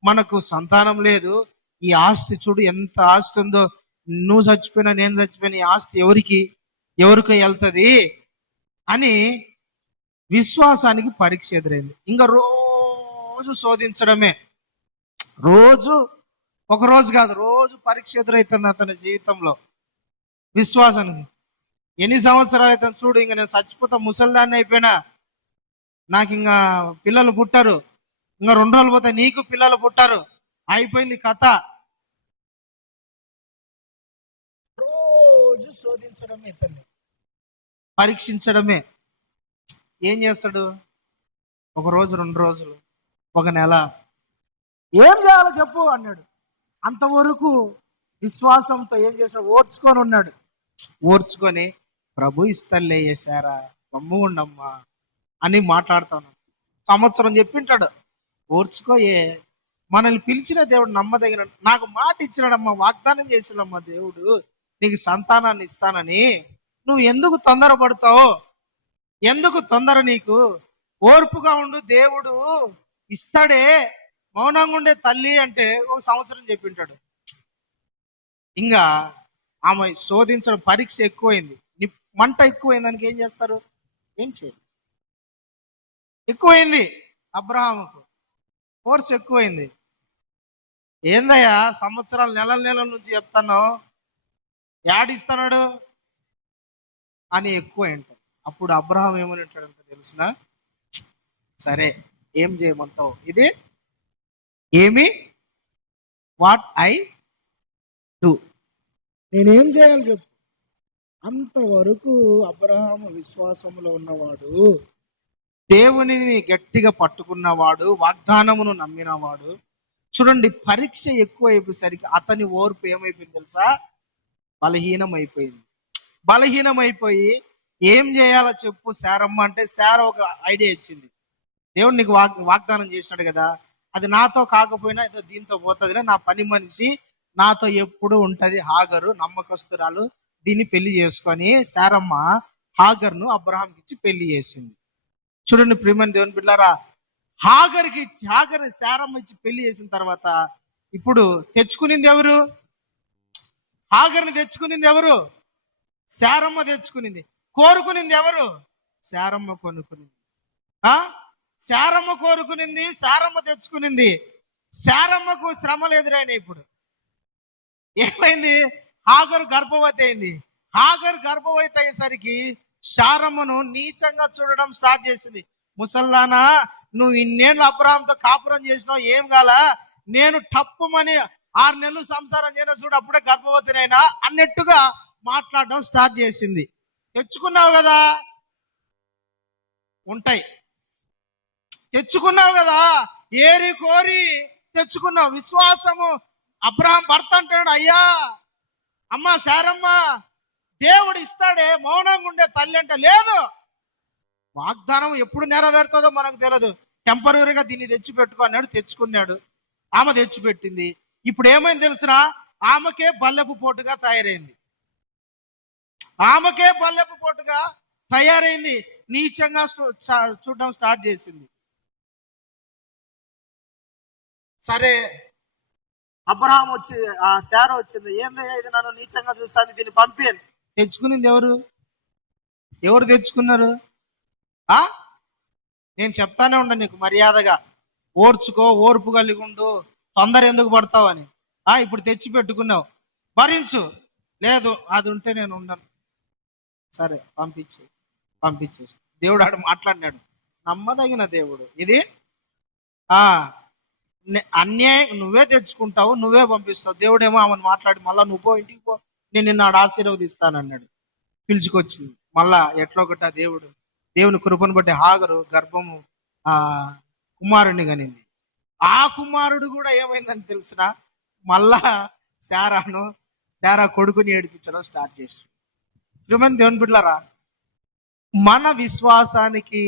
మనకు సంతానం లేదు, ఈ ఆస్తి చూడు ఎంత ఆస్తి ఉందో, నువ్వు చచ్చిపోయినా నేను చచ్చిపోయినా ఈ ఆస్తి ఎవరికి వెళ్తుంది అని విశ్వాసానికి పరీక్ష ఎదురైంది. ఇంకా రోజు శోధించడమే, ఒక రోజు కాదు, రోజు పరీక్ష ఎదురైతుంది అతని జీవితంలో విశ్వాసానికి. ఎన్ని సంవత్సరాలు అయితే చూడు, ఇంకా నేను చచ్చిపోతా, ముసలిదాన్ని అయిపోయినా, నాకు ఇంకా పిల్లలు పుట్టారు, ఇంకా 2 రోజులు పోతే నీకు పిల్లలు పుట్టారు, అయిపోయింది కథ. రోజు శోధించడమే, ఇతన్ని పరీక్షించడమే. ఏం చేస్తాడు? 1 రోజు, 2 రోజులు, 1 నెల, ఏం చేయాలో చెప్పు అన్నాడు. అంతవరకు విశ్వాసంతో ఏం చేశాడు? ఓర్చుకొని ఉన్నాడు. ఓర్చుకొని ప్రభు ఇస్తలే చేశారా, గమ్ము ఉండమ్మా అని మాట్లాడుతాను. సంవత్సరం చెప్పింటాడు, ఓర్చుకోయే, మనల్ని పిలిచిన దేవుడు నమ్మదగిన, నాకు మాట ఇచ్చినాడమ్మా, వాగ్దానం చేసినమ్మా దేవుడు నీకు సంతానాన్ని ఇస్తానని. నువ్వు ఎందుకు తొందరపడతావు? ఎందుకు తొందర నీకు? ఓర్పుగా ఉండు, దేవుడు ఇస్తాడే. మౌనంగా ఉండే తల్లి అంటే 1 సంవత్సరం చెప్పింటాడు. ఇంకా ఆమె శోధించడం, పరీక్ష ఎక్కువైంది, మంట ఎక్కువైంది. దానికి ఏం చేస్తారు? ఏం చేయరు. ఎక్కువైంది అబ్రహాముకు, ఫోర్స్ ఎక్కువైంది. ఏందయ్యా సంవత్సరాలు, నెలల నుంచి చెప్తున్నావు, యాడిస్తున్నాడు అని ఎక్కువ ఏంటాడు. అప్పుడు అబ్రహాం ఏమని అంటాడంటే తెలిసిన, సరే ఏం చేయమంటావు? ఇది ఏమి, వాట్ ఐ డూ, నేనేం చేయాలి చెప్పు. అంతవరకు అబ్రహాము విశ్వాసంలో ఉన్నవాడు. దేవునిని గట్టిగా పట్టుకున్నవాడు, వాగ్దానమును నమ్మినవాడు, చూడండి పరీక్ష ఎక్కువ అయిపోయేసరికి అతని ఓర్పు ఏమైపోయింది తెలుసా? బలహీనమైపోయింది. బలహీనమైపోయి ఏం చేయాలో చెప్పు శారమ్మ అంటే, శార ఒక ఐడియా ఇచ్చింది. దేవుడు నీకు వాగ్దానం చేసినాడు కదా, అది నాతో కాకపోయినా ఏదో దీంతో పోతుంది, నా పని మనిషి నాతో ఎప్పుడు ఉంటది హాగరు, నమ్మకస్తురాలు, దీన్ని పెళ్లి చేసుకొని శారమ్మ హాగర్ను అబ్రహాంకి ఇచ్చి పెళ్లి చేసింది. చూడండి ప్రియమైన దేవుని బిడ్డారా, హాగర్ శారమ్మ ఇచ్చి పెళ్లి చేసిన తర్వాత ఇప్పుడు తెచ్చుకునింది ఎవరు? హాగర్ని తెచ్చుకునింది ఎవరు? శారమ్మ తెచ్చుకునింది. కోరుకునింది ఎవరు? శారమ్మ కొనుక్కునింది. శారమ్మ కోరుకునింది, శారమ్మ తెచ్చుకునింది. శారమ్మకు శ్రమలు ఎదురైనాయి. ఇప్పుడు ఏమైంది? హాగరు గర్భవతి అయింది. హాగరు గర్భవతి అయ్యేసరికి శారమ్మను నీచంగా చూడడం స్టార్ట్ చేసింది. ముసల్లానా, నువ్వు ఇన్నేళ్ళు అబ్రహాంతో కాపురం చేసినావు, ఏం కాల, నేను టప్పుమని 6 నెలలు సంసారం చేయను చూడు, అప్పుడే గర్భవతినైనా అన్నట్టుగా మాట్లాడడం స్టార్ట్ చేసింది. తెచ్చుకున్నావు కదా, ఉంటాయి. తెచ్చుకున్నావు కదా, ఏరి కోరి తెచ్చుకున్నావు. విశ్వాసము. అబ్రహాం భర్త అంటాడు, అయ్యా అమ్మ శారమ్మ, దేవుడు ఇస్తాడే, మౌనంగా ఉండే తల్లి అంటే లేదు. వాగ్దానం ఎప్పుడు నెరవేరుతుందో మనకు తెలియదు. టెంపరీగా దీన్ని తెచ్చిపెట్టుకో అన్నాడు. తెచ్చుకున్నాడు. ఆమె తెచ్చిపెట్టింది. ఇప్పుడు ఏమైంది తెలుసునా? ఆమెకే బల్లెపు పోటుగా తయారైంది. ఆమెకే బల్లెపు పోటుగా తయారైంది. నీచంగా చూడడం స్టార్ట్ చేసింది. సరే, అబ్రహాం వచ్చి శార వచ్చింది. ఏందయ్యా ఇది, నన్ను నీచంగా చూస్తాను, దీన్ని పంపేను. తెచ్చుకునింది ఎవరు? ఎవరు తెచ్చుకున్నారు? నేను చెప్తానే ఉండ నీకు మర్యాదగా, ఓర్చుకో, ఓర్పు కలిగి ఉండు, తొందర ఎందుకు పడతావు అని. ఇప్పుడు తెచ్చి పెట్టుకున్నావు, భరించు. లేదు, అది ఉంటే నేను ఉండను. సరే పంపించేసి దేవుడు ఆడు మాట్లాడినాడు. నమ్మదగిన దేవుడు ఇది. అన్యాయం నువ్వే తెచ్చుకుంటావు, నువ్వే పంపిస్తావు. దేవుడేమో ఆమెను మాట్లాడి మళ్ళా నువ్వు పో, ఇంటికి పో, నేను నిన్ను ఆడ ఆశీర్వదిస్తానన్నాడు. పిలుచుకొచ్చింది. మళ్ళా ఎట్లా ఒకట దేవుని కృపను బట్టి హాగరు గర్భము కుమారుని కనింది. ఆ కుమారుడు కూడా ఏమైందని తెలిసిన, మళ్ళా శారా కొడుకుని ఏడిపించడం స్టార్ట్ చేశాడు. ప్రియమైన దేవుని బిడ్డలారా, మన విశ్వాసానికి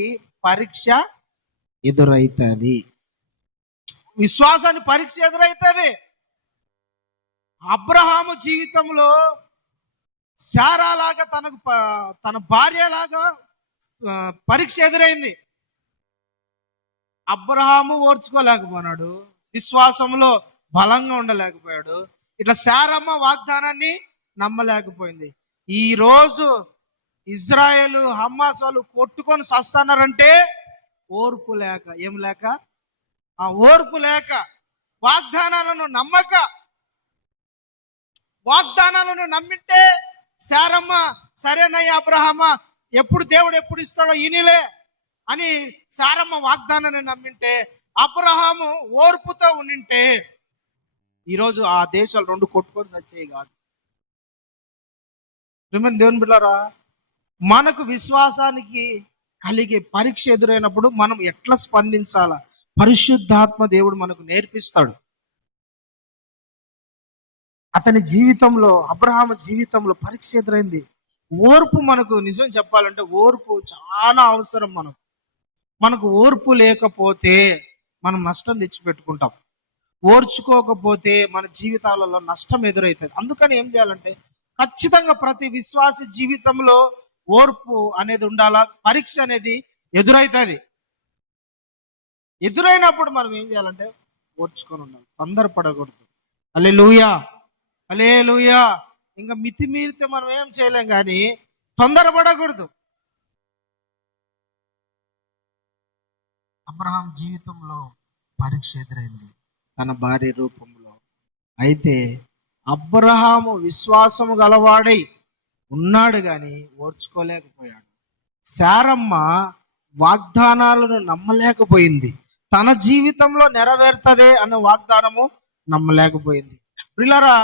పరీక్ష ఎదురైతుంది. విశ్వాసానికి పరీక్ష ఎదురైతుంది. అబ్రహాము జీవితంలో శారా లాగా తన భార్య లాగా పరీక్ష ఎదురైంది. అబ్రహాము ఓర్చుకోలేకపోయినాడు, విశ్వాసంలో బలంగా ఉండలేకపోయాడు. ఇట్లా శారమ్మ వాగ్దానాన్ని నమ్మలేకపోయింది. ఈ రోజు ఇజ్రాయేలు హమాస్ వాళ్ళు కొట్టుకొని సస్తున్నారంటే ఓర్పు లేక. ఏం లేక? ఓర్పు లేక. వాగ్దానాలను నమ్మక. వాగ్దానాలను నమ్మింటే శారమ్మ సరేనయ్య అబ్రహామా, దేవుడు ఎప్పుడు ఇస్తాడో ఈయనలే అని శారమ్మ వాగ్దానాన్ని నమ్మింటే, అబ్రహాము ఓర్పుతో ఉండింటే ఈరోజు ఆ దేశాలు 2 కొట్టుకొని చచ్చేవి కాదు. దేవుని బిడ్డలారా, మనకు విశ్వాసానికి కలిగే పరీక్ష ఎదురైనప్పుడు మనం ఎట్లా స్పందించాలా పరిశుద్ధాత్మ దేవుడు మనకు నేర్పిస్తాడు. అతని జీవితంలో, అబ్రహాము జీవితంలో పరీక్ష ఎదురైంది. ఓర్పు మనకు, నిజం చెప్పాలంటే ఓర్పు చాలా అవసరం. మనకు ఓర్పు లేకపోతే మనం నష్టం తెచ్చిపెట్టుకుంటాం. ఓర్చుకోకపోతే మన జీవితాలలో నష్టం ఎదురవుతుంది. అందుకని ఏం చేయాలంటే, ఖచ్చితంగా ప్రతి విశ్వాసి జీవితంలో ఓర్పు అనేది ఉండాలా. పరీక్ష అనేది ఎదురైతుంది. ఎదురైనప్పుడు మనం ఏం చేయాలంటే ఓర్చుకొని ఉండాలి, తొందరపడకూడదు. హల్లెలూయా, హల్లెలూయా. ఇంకా మితిమీరితే మనం ఏం చేయలేం, కానీ తొందరపడకూడదు. అబ్రహాం జీవితంలో పరీక్ష ఎదురైంది తన భార్య రూపంలో. అయితే అబ్రహాము విశ్వాసము గలవాడై ఉన్నాడు కానీ ఓర్చుకోలేకపోయాడు. శారమ్మ వాగ్దానాలను నమ్మలేకపోయింది. తన జీవితంలో నెరవేరుతుంది అన్న వాగ్దానము నమ్మలేకపోయింది. ప్రియులారా,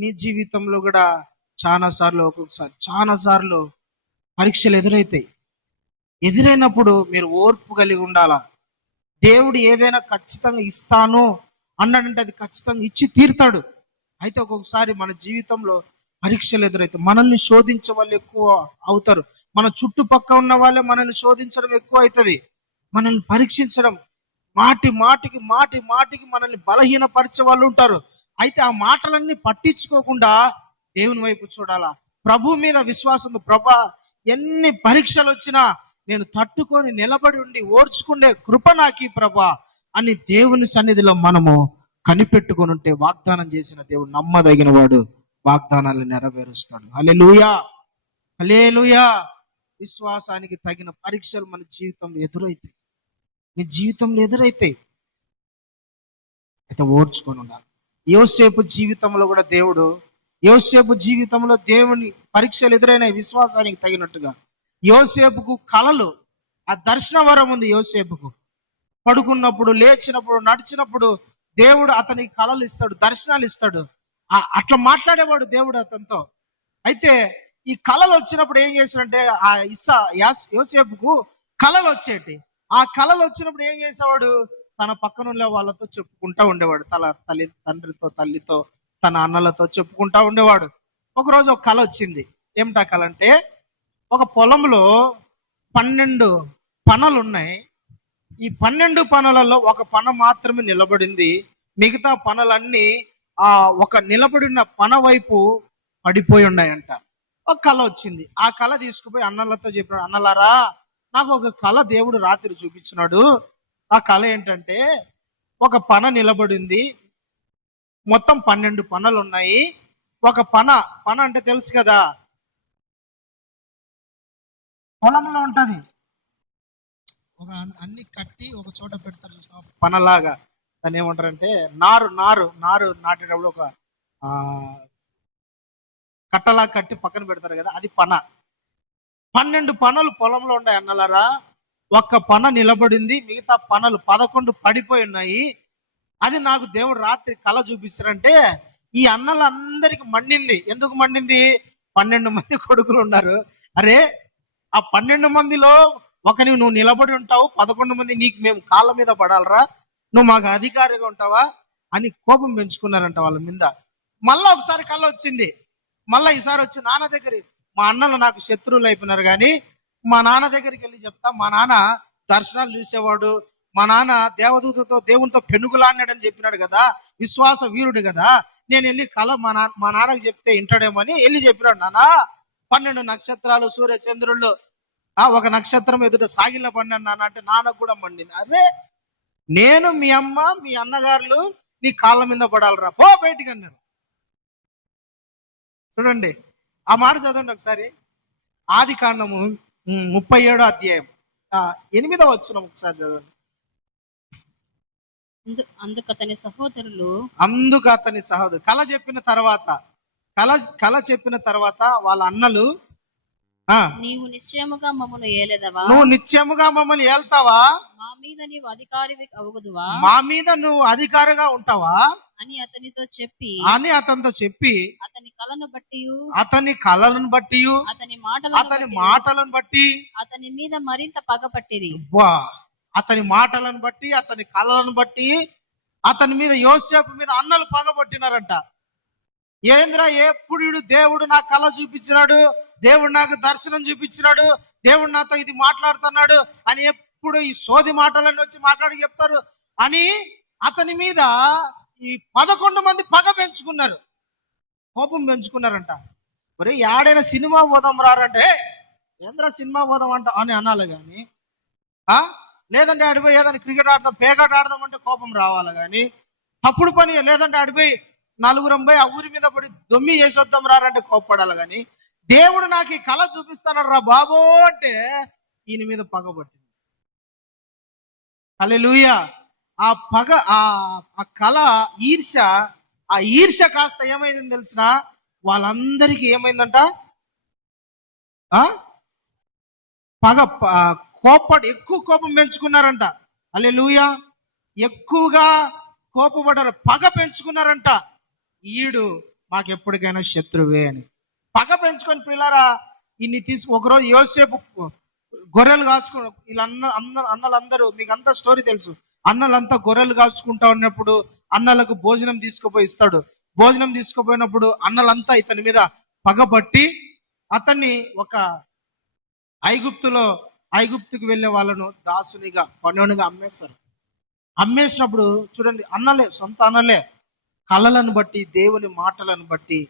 మీ జీవితంలో కూడా చాలా సార్లు పరీక్షలు ఎదురైతాయి. ఎదురైనప్పుడు మీరు ఓర్పు కలిగి ఉండాలా. దేవుడు ఏదైనా ఖచ్చితంగా ఇస్తాను అన్నాడంటే అది ఖచ్చితంగా ఇచ్చి తీరుతాడు. అయితే ఒక్కొక్కసారి మన జీవితంలో పరీక్షలు ఎదురైతే మనల్ని శోధించే వాళ్ళు ఎక్కువ అవుతారు. మన చుట్టుపక్క ఉన్న వాళ్ళే మనల్ని శోధించడం ఎక్కువ అవుతుంది. మనల్ని పరీక్షించడం, మాటి మాటికి మనల్ని బలహీనపరిచే వాళ్ళు ఉంటారు. అయితే ఆ మాటలన్నీ పట్టించుకోకుండా దేవుని వైపు చూడాలా. ప్రభు మీద విశ్వాసం, ప్రభా ఎన్ని పరీక్షలు వచ్చినా నేను తట్టుకొని నిలబడి ఉండి ఓర్చుకునే కృప నాకి ప్రభా అని దేవుని సన్నిధిలో మనము కనిపెట్టుకొని ఉంటే వాగ్దానం చేసిన దేవుడు నమ్మదగిన వాడు, వాగ్దానాలు నెరవేరుస్తాడు. హల్లెలూయా, హల్లెలూయా. విశ్వాసానికి తగిన పరీక్షలు మన జీవితంలో ఎదురైతాయి. నీ జీవితంలో ఎదురైతాయి, అయితే ఓర్చుకొని ఉండాలి. యోసేపు జీవితంలో కూడా యోసేపు జీవితంలో దేవుని పరీక్షలు ఎదురైన విశ్వాసానికి తగినట్టుగా యోసేపుకు కలలు, ఆ దర్శన వరం ఉంది యోసేపుకు. పడుకున్నప్పుడు, లేచినప్పుడు, నడిచినప్పుడు దేవుడు అతనికి కలలు ఇస్తాడు, దర్శనాలు ఇస్తాడు. అట్లా మాట్లాడేవాడు దేవుడు అతనితో. అయితే ఈ కళలు వచ్చినప్పుడు ఏం చేశాడంటే ఆ యోసేపుకు కళలు వచ్చేటి. ఆ కళలు వచ్చినప్పుడు ఏం చేసేవాడు, తన పక్కనున్న వాళ్ళతో చెప్పుకుంటా ఉండేవాడు. తండ్రితో, తల్లితో, తన అన్నలతో చెప్పుకుంటా ఉండేవాడు. ఒకరోజు ఒక కళ వచ్చింది. ఏమిటా కళ అంటే, ఒక పొలంలో 12 పనలు ఉన్నాయి. ఈ 12 పనలలో ఒక పన మాత్రమే నిలబడింది. మిగతా పనలన్నీ ఒక నిలబడిన పన వైపు పడిపోయి ఉన్నాయంట. ఒక కళ వచ్చింది. ఆ కళ తీసుకుపోయి అన్నలతో చెప్పినాడు, అన్నలారా నాకు ఒక కళ దేవుడు రాత్రి చూపించినాడు. ఆ కళ ఏంటంటే, ఒక పన నిలబడింది, మొత్తం 12 పనలు ఉన్నాయి. ఒక పన అంటే తెలుసు కదా, పొలంలో ఉంటది. ఒక అన్ని కట్టి ఒక చోట పెడతారు చూసిన పనలాగా. దాన్ని ఏమంటారంటే నారు నాటేటప్పుడు ఒక కట్టలా కట్టి పక్కన పెడతారు కదా, అది పన. 12 పనలు పొలంలో ఉన్నాయి అన్నలారా. ఒక్క పన నిలబడింది, మిగతా పనలు 11 పడిపోయి ఉన్నాయి. అది నాకు దేవుడు రాత్రి కళ చూపిస్తారంటే ఈ అన్నలందరికి మండింది. ఎందుకు మండింది? 12 మంది కొడుకులు ఉన్నారు. అరే ఆ 12 మందిలో ఒకని నువ్వు నిలబడి ఉంటావు, 11 మంది నీకు మేము కాళ్ళ మీద పడాలరా, నువ్వు మాకు అధికారిగా ఉంటావా అని కోపం పెంచుకున్నారంట వాళ్ళ మీద. మళ్ళా ఒకసారి కళ వచ్చింది. మళ్ళా ఈసారి వచ్చి నాన్న దగ్గర, మా అన్నలు నాకు శత్రువులు అయిపోయినారు, కానీ మా నాన్న దగ్గరికి వెళ్ళి చెప్తా, మా నాన్న దర్శనాలు చూసేవాడు, మా నాన్న దేవదూతతో దేవునితో పెనుగులాడినాడని చెప్పినాడు కదా, విశ్వాస వీరుడు కదా, నేను వెళ్ళి కళ మా నాన్నకి చెప్తే వింటాడేమో అని వెళ్ళి చెప్పినాడు. నాన్న 12 నక్షత్రాలు, సూర్య చంద్రుళ్ళు, ఒక నక్షత్రం ఎదుట సాగిల పడినాను నాన్న అంటే నాన్నకు కూడా మండింది. అదే నేను మీ అమ్మ మీ అన్నగారులు నీ కాళ్ళ మీద పడాలరా, పో బయటికి అన్నాను. చూడండి ఆ మాట చదవండి ఒకసారి. ఆదికాండము 37వ అధ్యాయం 8వ వచనం ఒకసారి చదవండి. అందుకు అతని సహోదరులు కళ చెప్పిన తర్వాత వాళ్ళ అన్నలు, నీవు నిశ్చయముగా మమ్మల్ని ఏలేదవా, నువ్వు నిశ్చయముగా మమ్మల్ని ఏల్తావా, మా మీద నీవు అధికారివి అవుదువా, మా మీద నువ్వు అధికారిగా ఉంటావా అని అతనితో చెప్పి అతని కళను బట్టి అతని కళలను బట్టి అతని మాటలను బట్టి అతని మీద మరింత పగపట్టిరి. అతని మాటలను బట్టి, అతని కళలను బట్టి అతని మీద, యోసేపు మీద అన్నలు పగబట్టినారంట. ఏంద్రా ఎప్పుడు దేవుడు నాకు కళ చూపించినాడు, దేవుడు నాకు దర్శనం చూపించినాడు, దేవుడు నాతో ఇది మాట్లాడుతున్నాడు అని ఎప్పుడు ఈ సోది మాటలన్నీ వచ్చి మాట్లాడి చెప్తారు అని అతని మీద ఈ 11 మంది పగ పెంచుకున్నారు, కోపం పెంచుకున్నారంట. మరి యాడైనా సినిమా పోదాం రారంటే, ఏంద్రా సినిమా పోదాం అంట అని అనాలి, కానీ లేదంటే ఆడిపోయి ఏదైనా క్రికెట్ ఆడదాం, పేకాట ఆడదాం అంటే కోపం రావాలి, కానీ తప్పుడు పని లేదంటే ఆడిపోయి నలుగురం పోయి ఆ ఊరి మీద పడి దొమ్మి చేసొద్దాం రారంటే కోప్పడాలి. కానీ దేవుడు నాకు ఈ కళ చూపిస్తాడు రా బాబో అంటే ఈయన మీద పగబట్టింది. హల్లెలూయా. ఆ పగ, ఆ కళ, ఈర్ష్య కాస్త ఏమైందని తెలిసిన వాళ్ళందరికీ ఏమైందంట, ఎక్కువ కోపం పెంచుకున్నారంట. హల్లెలూయా. ఎక్కువగా కోపపడ్డారు, పగ పెంచుకున్నారంట. ఈడు మాకెప్పటికైనా శత్రువే అని పగ పెంచుకొని పిల్లారా ఇన్ని ఒకరోజు యోసేపు గొర్రెలు కాచుకో వీళ్ళ అన్నలందరూ మీకు అంతా స్టోరీ తెలుసు. అన్నలంతా గొర్రెలు కాచుకుంటా ఉన్నప్పుడు అన్నలకు భోజనం తీసుకుపోయి ఇస్తాడు. భోజనం తీసుకుపోయినప్పుడు అన్నలంతా ఇతని మీద పగబట్టి అతన్ని ఒక ఐగుప్తుకి వెళ్ళే వాళ్ళను దాసునిగా పనునిగా అమ్మేస్తారు. అమ్మేసినప్పుడు చూడండి, అన్నలే, సొంత అన్నలే, కళలను బట్టి, దేవుని మాటలను బట్టి,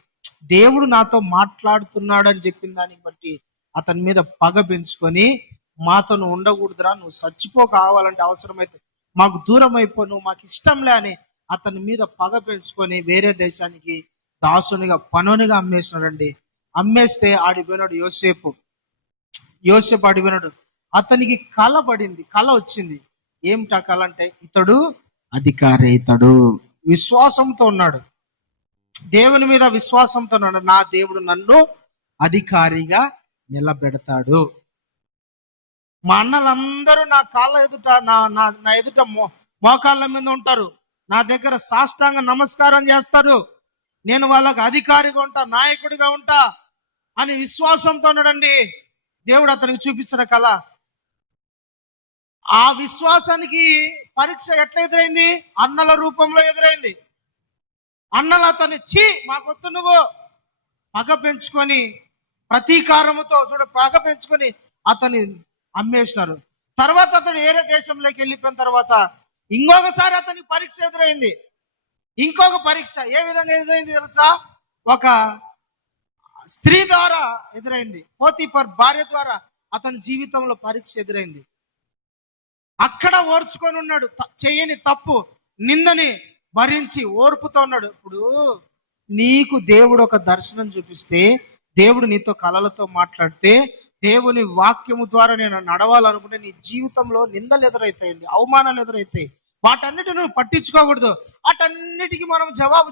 దేవుడు నాతో మాట్లాడుతున్నాడు అని చెప్పిన దాన్ని బట్టి అతని మీద పగ పెంచుకొని, మాతో నువ్వు ఉండకూడదురా, నువ్వు చచ్చిపో, కావాలంటే అవసరమైతే మాకు దూరం అయిపో, నువ్వు మాకు ఇష్టంలే అని అతని మీద పగ పెంచుకొని వేరే దేశానికి దాసునిగా పనునిగా అమ్మేసినాడండి. అమ్మేస్తే ఆడిపోయినాడు యోసేపు ఆడిపోయినాడు. అతనికి కళ పడింది, కళ వచ్చింది. ఏమిటా కళ అంటే, ఇతడు అధికారి, ఇతడు విశ్వాసంతో ఉన్నాడు, దేవుని మీద విశ్వాసంతో ఉన్నాడు. నా దేవుడు నన్ను అధికారిగా నిలబెడతాడు. మా అన్నలందరూ నా కాళ్ళ ఎదుట నా ఎదుట మోకాళ్ళ మీద ఉంటారు, నా దగ్గర సాష్టాంగ నమస్కారం చేస్తారు, నేను వాళ్ళకి అధికారిగా ఉంటా, నాయకుడిగా ఉంటా అని విశ్వాసంతో ఉన్నాడండి. దేవుడు అతనికి చూపించిన కళ. ఆ విశ్వాసానికి పరీక్ష ఎట్లా ఎదురైంది? అన్నల రూపంలో ఎదురైంది. అన్నలు అతన్ని మాకొద్దు, నువ్వు పగ పెంచుకొని, ప్రతీకారముతో పగ పెంచుకొని అతన్ని అమ్మేసినారు. తర్వాత అతడు వేరే దేశంలోకి వెళ్ళిపోయిన తర్వాత ఇంకొకసారి అతనికి పరీక్ష ఎదురైంది. ఇంకొక పరీక్ష ఏ విధంగా ఎదురైంది తెలుసా? ఒక స్త్రీ ద్వారా ఎదురైంది. పోతీఫర్ భార్య ద్వారా అతని జీవితంలో పరీక్ష ఎదురైంది. అక్కడ ఓర్చుకొని ఉన్నాడు, చేయని తప్పు నిందని భరించి ఓర్పుతో ఉన్నాడు. ఇప్పుడు నీకు దేవుడు ఒక దర్శనం చూపిస్తే, దేవుడు నీతో కలలతో మాట్లాడితే, దేవుని వాక్యము ద్వారా నేను నడవాలనుకుంటే నీ జీవితంలో నిందలు ఎదురైతాయండి, అవమానాలు ఎదురైతాయి. వాటన్నిటి నువ్వు పట్టించుకోకూడదు, వాటన్నిటికీ మనం జవాబు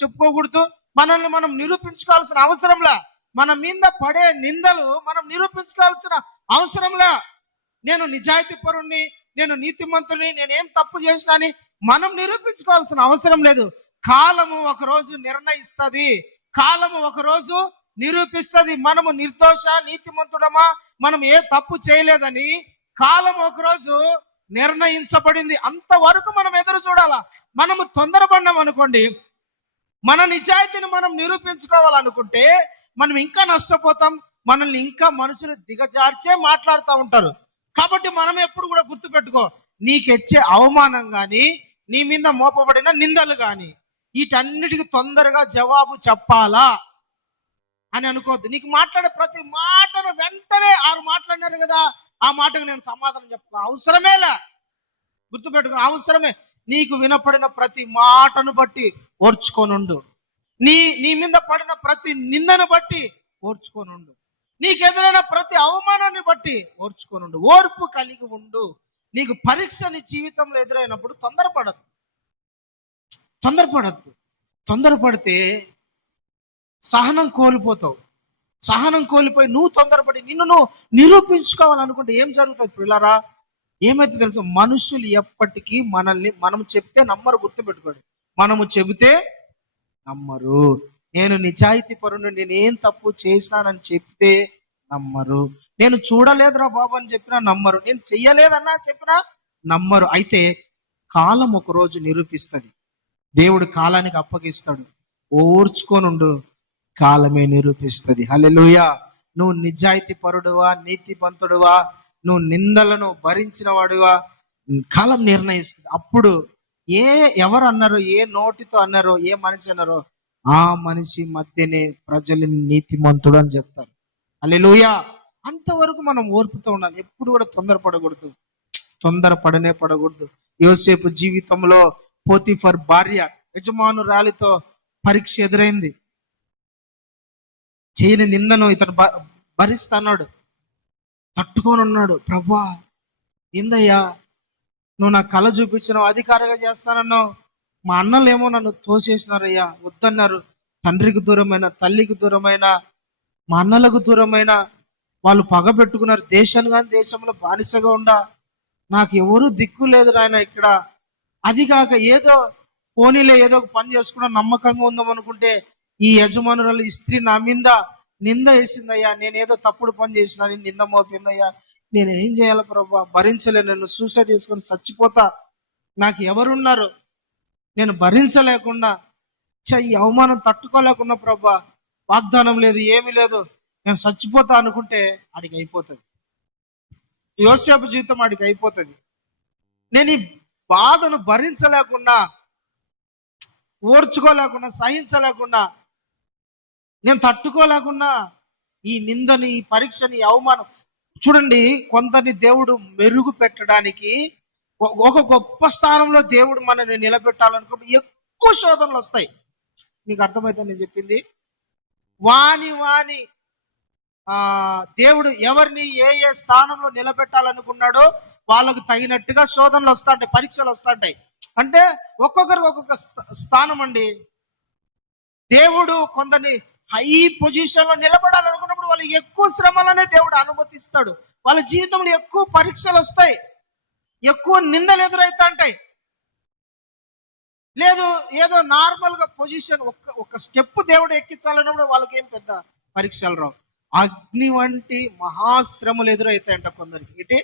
చెప్పుకోకూడదు. మనల్ని మనం నిరూపించుకోవాల్సిన అవసరంలా, మన మీద పడే నిందలు మనం నిరూపించుకోవాల్సిన అవసరంలా. నేను నిజాయితీ పరుణ్ణి, నేను నీతిమంతుని, నేనేం తప్పు చేసినా అని మనం నిరూపించుకోవాల్సిన అవసరం లేదు. కాలము ఒకరోజు నిర్ణయిస్తుంది, కాలము ఒకరోజు నిరూపిస్తుంది. మనము నిర్దోష, నీతిమంతుడమా, మనం ఏ తప్పు చేయలేదని కాలం ఒకరోజు నిర్ణయించబడింది. అంతవరకు మనం ఎదురు చూడాలా. మనము తొందరపడినాం అనుకోండి, మన నిజాయితీని మనం నిరూపించుకోవాలనుకుంటే మనం ఇంకా నష్టపోతాం. మనల్ని ఇంకా మనుషులు దిగజార్చే మాట్లాడుతూ ఉంటారు. కాబట్టి మనం ఎప్పుడు కూడా గుర్తుపెట్టుకో, నీకెచ్చే అవమానం కానీ, నీ మీద మోపబడిన నిందలు కానీ, వీటన్నిటికి తొందరగా జవాబు చెప్పాలా అని అనుకోవద్దు. నీకు మాట్లాడే ప్రతి మాటను వెంటనే ఆరు మాట్లాడినారు కదా, ఆ మాటకు నేను సమాధానం చెప్పాలి అవసరమేలా. గుర్తుపెట్టుకో, అవసరమే. నీకు వినపడిన ప్రతి మాటను బట్టి ఓర్చుకోనుండు. నీ మీద పడిన ప్రతి నిందను బట్టి ఓర్చుకోనుండు. నీకు ఎదురైన ప్రతి అవమానాన్ని బట్టి ఓర్చుకోనుండు. ఓర్పు కలిగి ఉండు. నీకు పరీక్ష నీ జీవితంలో ఎదురైనప్పుడు తొందరపడద్దు. తొందరపడితే సహనం కోల్పోతావు. సహనం కోల్పోయి నువ్వు తొందరపడి నిన్ను నువ్వు నిరూపించుకోవాలనుకుంటే ఏం జరుగుతుంది పిల్లరా? ఏమైతే తెలుసు, మనుషులు ఎప్పటికీ మనం చెప్తే నమ్మరు. గుర్తుపెట్టుకోండి, మనము చెబితే నమ్మరు. నేను నిజాయితీ పరుని, నేనేం తప్పు చేసినానని చెప్తే నమ్మరు. నేను చూడలేదురా బాబు అని చెప్పినా నమ్మరు. నేను చెయ్యలేదన్నా చెప్పినా నమ్మరు. అయితే కాలం ఒకరోజు నిరూపిస్తుంది. దేవుడు కాలానికి అప్పగిస్తాడు. ఓర్చుకోనుండు, కాలమే నిరూపిస్తుంది. హల్లెలూయా. నువ్వు నిజాయితీ పరుడువా, నీతిమంతుడువా, నువ్వు నిందలను భరించిన వాడువా, కాలం నిర్ణయిస్తుంది. అప్పుడు ఎవరు అన్నారో, ఏ నోటితో అన్నారో, ఏ మనిషి అన్నారో, ఆ మనిషి మధ్యనే ప్రజలు నీతిమంతుడు అని చెప్తారు. హల్లెలూయా. అంతవరకు మనం ఓర్పుతో ఉండాలి. ఎప్పుడు కూడా తొందరపడకూడదు. యోసేపు జీవితంలో పోతీఫర్ భార్య యజమానురాలితో పరీక్ష ఎదురైంది. చేయని నిందను ఇతను భరిస్తున్నాడు, తట్టుకొని ఉన్నాడు. ప్రభా, ఏందయ్యా నువ్వు నా కళ చూపించినావు, అధికారిగా చేస్తానన్నావు, మా అన్నలేమో నన్ను తోసేసినారయ్యా, వద్దన్నారు. తండ్రికి దూరమైన, తల్లికి దూరమైన, మా అన్నలకు దూరమైన వాళ్ళు పగ పెట్టుకున్నారు. దేశాన్ని కానీ దేశంలో బానిసగా ఉండా నాకు ఎవరు దిక్కు లేదు నాయన ఇక్కడ. అది కాక ఏదో పోనీలే, ఏదో ఒక పని చేసుకున్నా నమ్మకంగా ఉందాం అనుకుంటే ఈ యజమానురాలు, ఈ స్త్రీ నా మీద నింద వేసిందయ్యా, నేను ఏదో తప్పుడు పని చేసినా నింద మోపిందయ్యా, నేను ఏం చేయాలి ప్రభా, భరించలేను, నేను సూసైడ్ చేసుకొని చచ్చిపోతా, నాకు ఎవరున్నారు, నేను భరించలేకుండా ఈ అవమానం తట్టుకోలేకున్నా ప్రభా, వాగ్దానం లేదు, ఏమీ లేదు, నేను చచ్చిపోతా అనుకుంటే ఆడికి అయిపోతుంది. యోసేపు జీవితం ఆడికి అయిపోతుంది. నేను ఈ బాధను భరించలేకుండా, ఓర్చుకోలేకుండా, సహించలేకుండా, నేను తట్టుకోలేకుండా ఈ నిందని, ఈ పరీక్షని, ఈ అవమానం, చూడండి, కొందరిని దేవుడు మెరుగు పెట్టడానికి, ఒక గొప్ప స్థానంలో దేవుడు మనల్ని నిలబెట్టాలనుకుంటే ఎక్కువ శోధనలు వస్తాయి. మీకు అర్థమైతే నేను చెప్పింది? వాని దేవుడు ఎవరిని ఏ ఏ స్థానంలో నిలబెట్టాలనుకున్నాడో వాళ్ళకు తగినట్టుగా శోధనలు వస్తాంటాయి, పరీక్షలు వస్తాంటాయి. అంటే ఒక్కొక్కరికి ఒక్కొక్క స్థానం అండి. దేవుడు కొందరిని హై పొజిషన్ లో నిలబడాలనుకున్నప్పుడు వాళ్ళు ఎక్కువ శ్రమలనే దేవుడు అనుమతిస్తాడు. వాళ్ళ జీవితంలో ఎక్కువ పరీక్షలు వస్తాయి, ఎక్కువ నిందలు ఎదురైతాంటాయి. లేదు ఏదో నార్మల్ గా పొజిషన్ ఒక స్టెప్ దేవుడు ఎక్కించాలన్నప్పుడు వాళ్ళకి ఏం పెద్ద పరీక్షలు రావు. అగ్ని వంటి మహాశ్రమలు ఎదురైతాయంట కొందరికి. ఇటు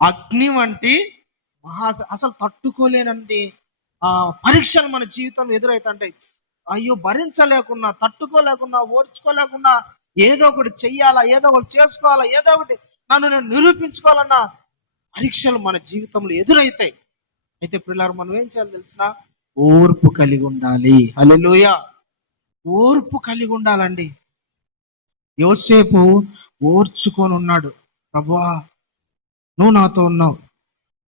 అగ్ని వంటి అసలు తట్టుకోలేనండి పరీక్షలు మన జీవితంలో ఎదురైతాంటాయి. అయ్యో, భరించలేకున్నా, తట్టుకోలేకున్నా, ఓర్చుకోలేకున్నా, ఏదో ఒకటి చెయ్యాలా, ఏదో ఒకటి చేసుకోవాలా, ఏదో ఒకటి నన్ను నేను నిరూపించుకోవాలన్నా పరీక్షలు మన జీవితంలో ఎదురైతాయి. అయితే పిల్లలు మనం ఏం చేయాలి తెలిసిన? ఓర్పు కలిగి ఉండాలి. హల్లెలూయా. ఓర్పు కలిగి ఉండాలండి. యోసేపు ఓర్చుకొని ఉన్నాడు. ప్రభువా, నువ్వు నాతో ఉన్నావు,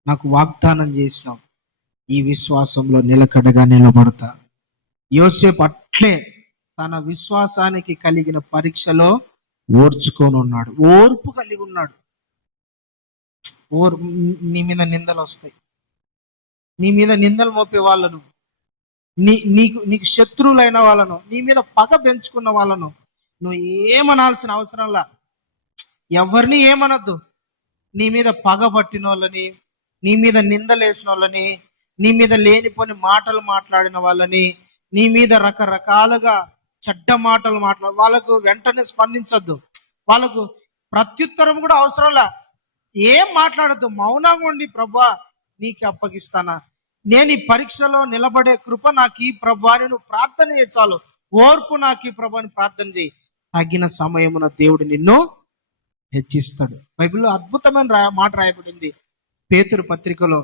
నాకు వాగ్దానం చేసినావు, ఈ విశ్వాసంలో నిలకడగా నిలబడతా. యోసేపు అట్లే తన విశ్వాసానికి కలిగిన పరీక్షలో ఓర్చుకొని ఉన్నాడు, ఓర్పు కలిగి ఉన్నాడు. నీ మీద నిందలు వస్తాయి, నీ మీద నిందలు మోపే వాళ్ళను, నీకు శత్రువులైన వాళ్ళను, నీ మీద పగ పెంచుకున్న వాళ్ళను నువ్వు ఏమనాల్సిన అవసరంలా. ఎవరిని ఏమనద్దు. నీ మీద పగ పట్టిన వాళ్ళని, నీ మీద నిందలేసిన వాళ్ళని, నీ మీద లేనిపోని మాటలు మాట్లాడిన వాళ్ళని, నీ మీద రకరకాలుగా చెడ్డ మాటలు వాళ్ళకు వెంటనే స్పందించద్దు. వాళ్ళకు ప్రత్యుత్తరం కూడా అవసరంలా. ఏం మాట్లాడద్దు, మౌనంగా ఉండి, ప్రభా నీకు అప్పగిస్తానా, నేను ఈ పరీక్షలో నిలబడే కృప నాకు ఈ ప్రభా అని నువ్వు ప్రార్థన చేయి చాలు. ఓర్పు నాకు ఈ ప్రభా అని ప్రార్థన చేయి. తగిన సమయమున దేవుడు నిన్ను హెచ్చిస్తాడు. బైబిల్లో అద్భుతమైన మాట రాయబడింది పేతురు పత్రికలో.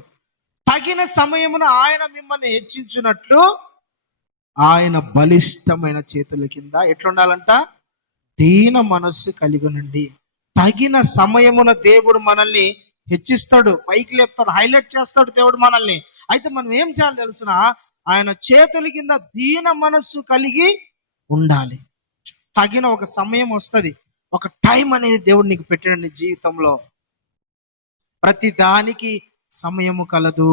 తగిన సమయమున ఆయన మిమ్మల్ని హెచ్చించున్నట్లు ఆయన బలిష్టమైన చేతుల కింద ఎట్లుండాలంట? దీన మనస్సు కలిగి ఉండండి. తగిన సమయమున దేవుడు మనల్ని హెచ్చిస్తాడు, పైకి లేపుతాడు, హైలైట్ చేస్తాడు దేవుడు మనల్ని. అయితే మనం ఏం చేయాలి తెలుసిన? ఆయన చేతుల కింద దీన మనస్సు కలిగి ఉండాలి. తగిన ఒక సమయం వస్తుంది, ఒక టైం అనేది దేవుడు నీకు పెట్టాడు నీ జీవితంలో. ప్రతి దానికి సమయము కలదు.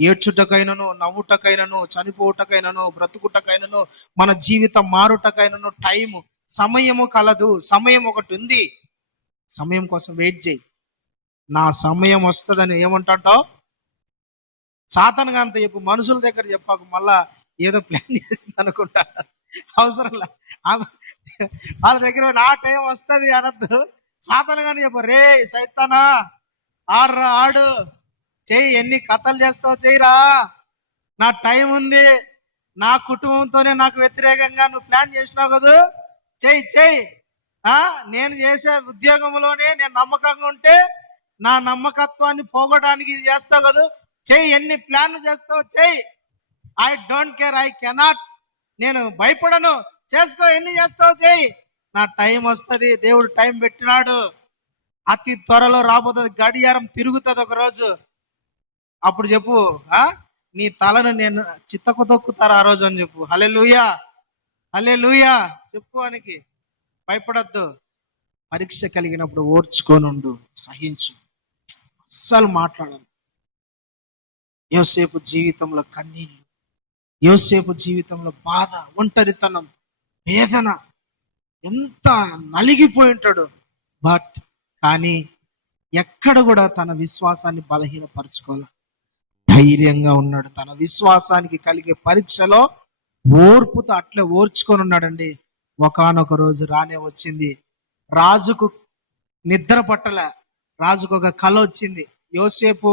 ఏడ్చుటకైనను, నవ్వుటకైనను, చనిపోవుటకైనను, బ్రతుకుటకైనను, మన జీవితం మారుటకైనను టైము, సమయము కలదు. సమయం ఒకటి ఉంది. సమయం కోసం వెయిట్ చేయి. నా సమయం వస్తుందని ఏమంటావు? సాతానుగా అంత చెప్పు, మనుషుల దగ్గర చెప్పాకు. మళ్ళా ఏదో ప్లాన్ చేసింది అనుకుంటా, అవసరంలా. వాళ్ళ దగ్గర నా టైం వస్తుంది అనద్దు. సాతానుగానే చెప్పు, రే సైతానా, ఆడరా, ఆడు, చెయ్యి, ఎన్ని కథలు చేస్తావు చెయ్యిరా, నా టైం ఉంది, నా కుటుంబంతోనే నాకు వ్యతిరేకంగా నువ్వు ప్లాన్ చేసినావు కదా, చెయ్యి. నేను చేసే ఉద్యోగంలోనే నేను నమ్మకంగా ఉంటే నా నమ్మకత్వాన్ని పోగొట్టడానికి ఇది చేస్తావు కదా, చెయ్యి, ఎన్ని ప్లాన్లు చేస్తావు చెయ్యి. I don't care, I cannot, నేను భయపడను, చేసుకో, ఎన్ని చేస్తావు చెయ్యి, నా టైం వస్తుంది. దేవుడు టైం పెట్టినాడు, అతి త్వరలో రాబోతుంది, గడియారం తిరుగుతుంది ఒక రోజు. అప్పుడు చెప్పు, నీ తలను నేను చిత్తకు తొక్కుతారు ఆ రోజు అని చెప్పు. హల్లెలూయా, హల్లెలూయా చెప్పు అనికి. భయపడద్దు. పరీక్ష కలిగినప్పుడు ఓర్చుకోనుండు, సహించు, అస్సలు మాట్లాడాలి. యోసేపు జీవితంలో కన్నీళ్ళు, యోసేపు జీవితంలో బాధ, ఒంటరితనం, వేదన, ఎంత నలిగిపోయి ఉంటాడు. కానీ ఎక్కడ కూడా తన విశ్వాసాన్ని బలహీనపరచుకోవాలి, ధైర్యంగా ఉన్నాడు. తన విశ్వాసానికి కలిగే పరీక్షలో ఓర్పుతో అట్లే ఓర్చుకొని ఉన్నాడండి. ఒకానొక రోజు రానే వచ్చింది. రాజుకు నిద్ర పట్టలే, రాజుకు ఒక కల వచ్చింది. యోసేపు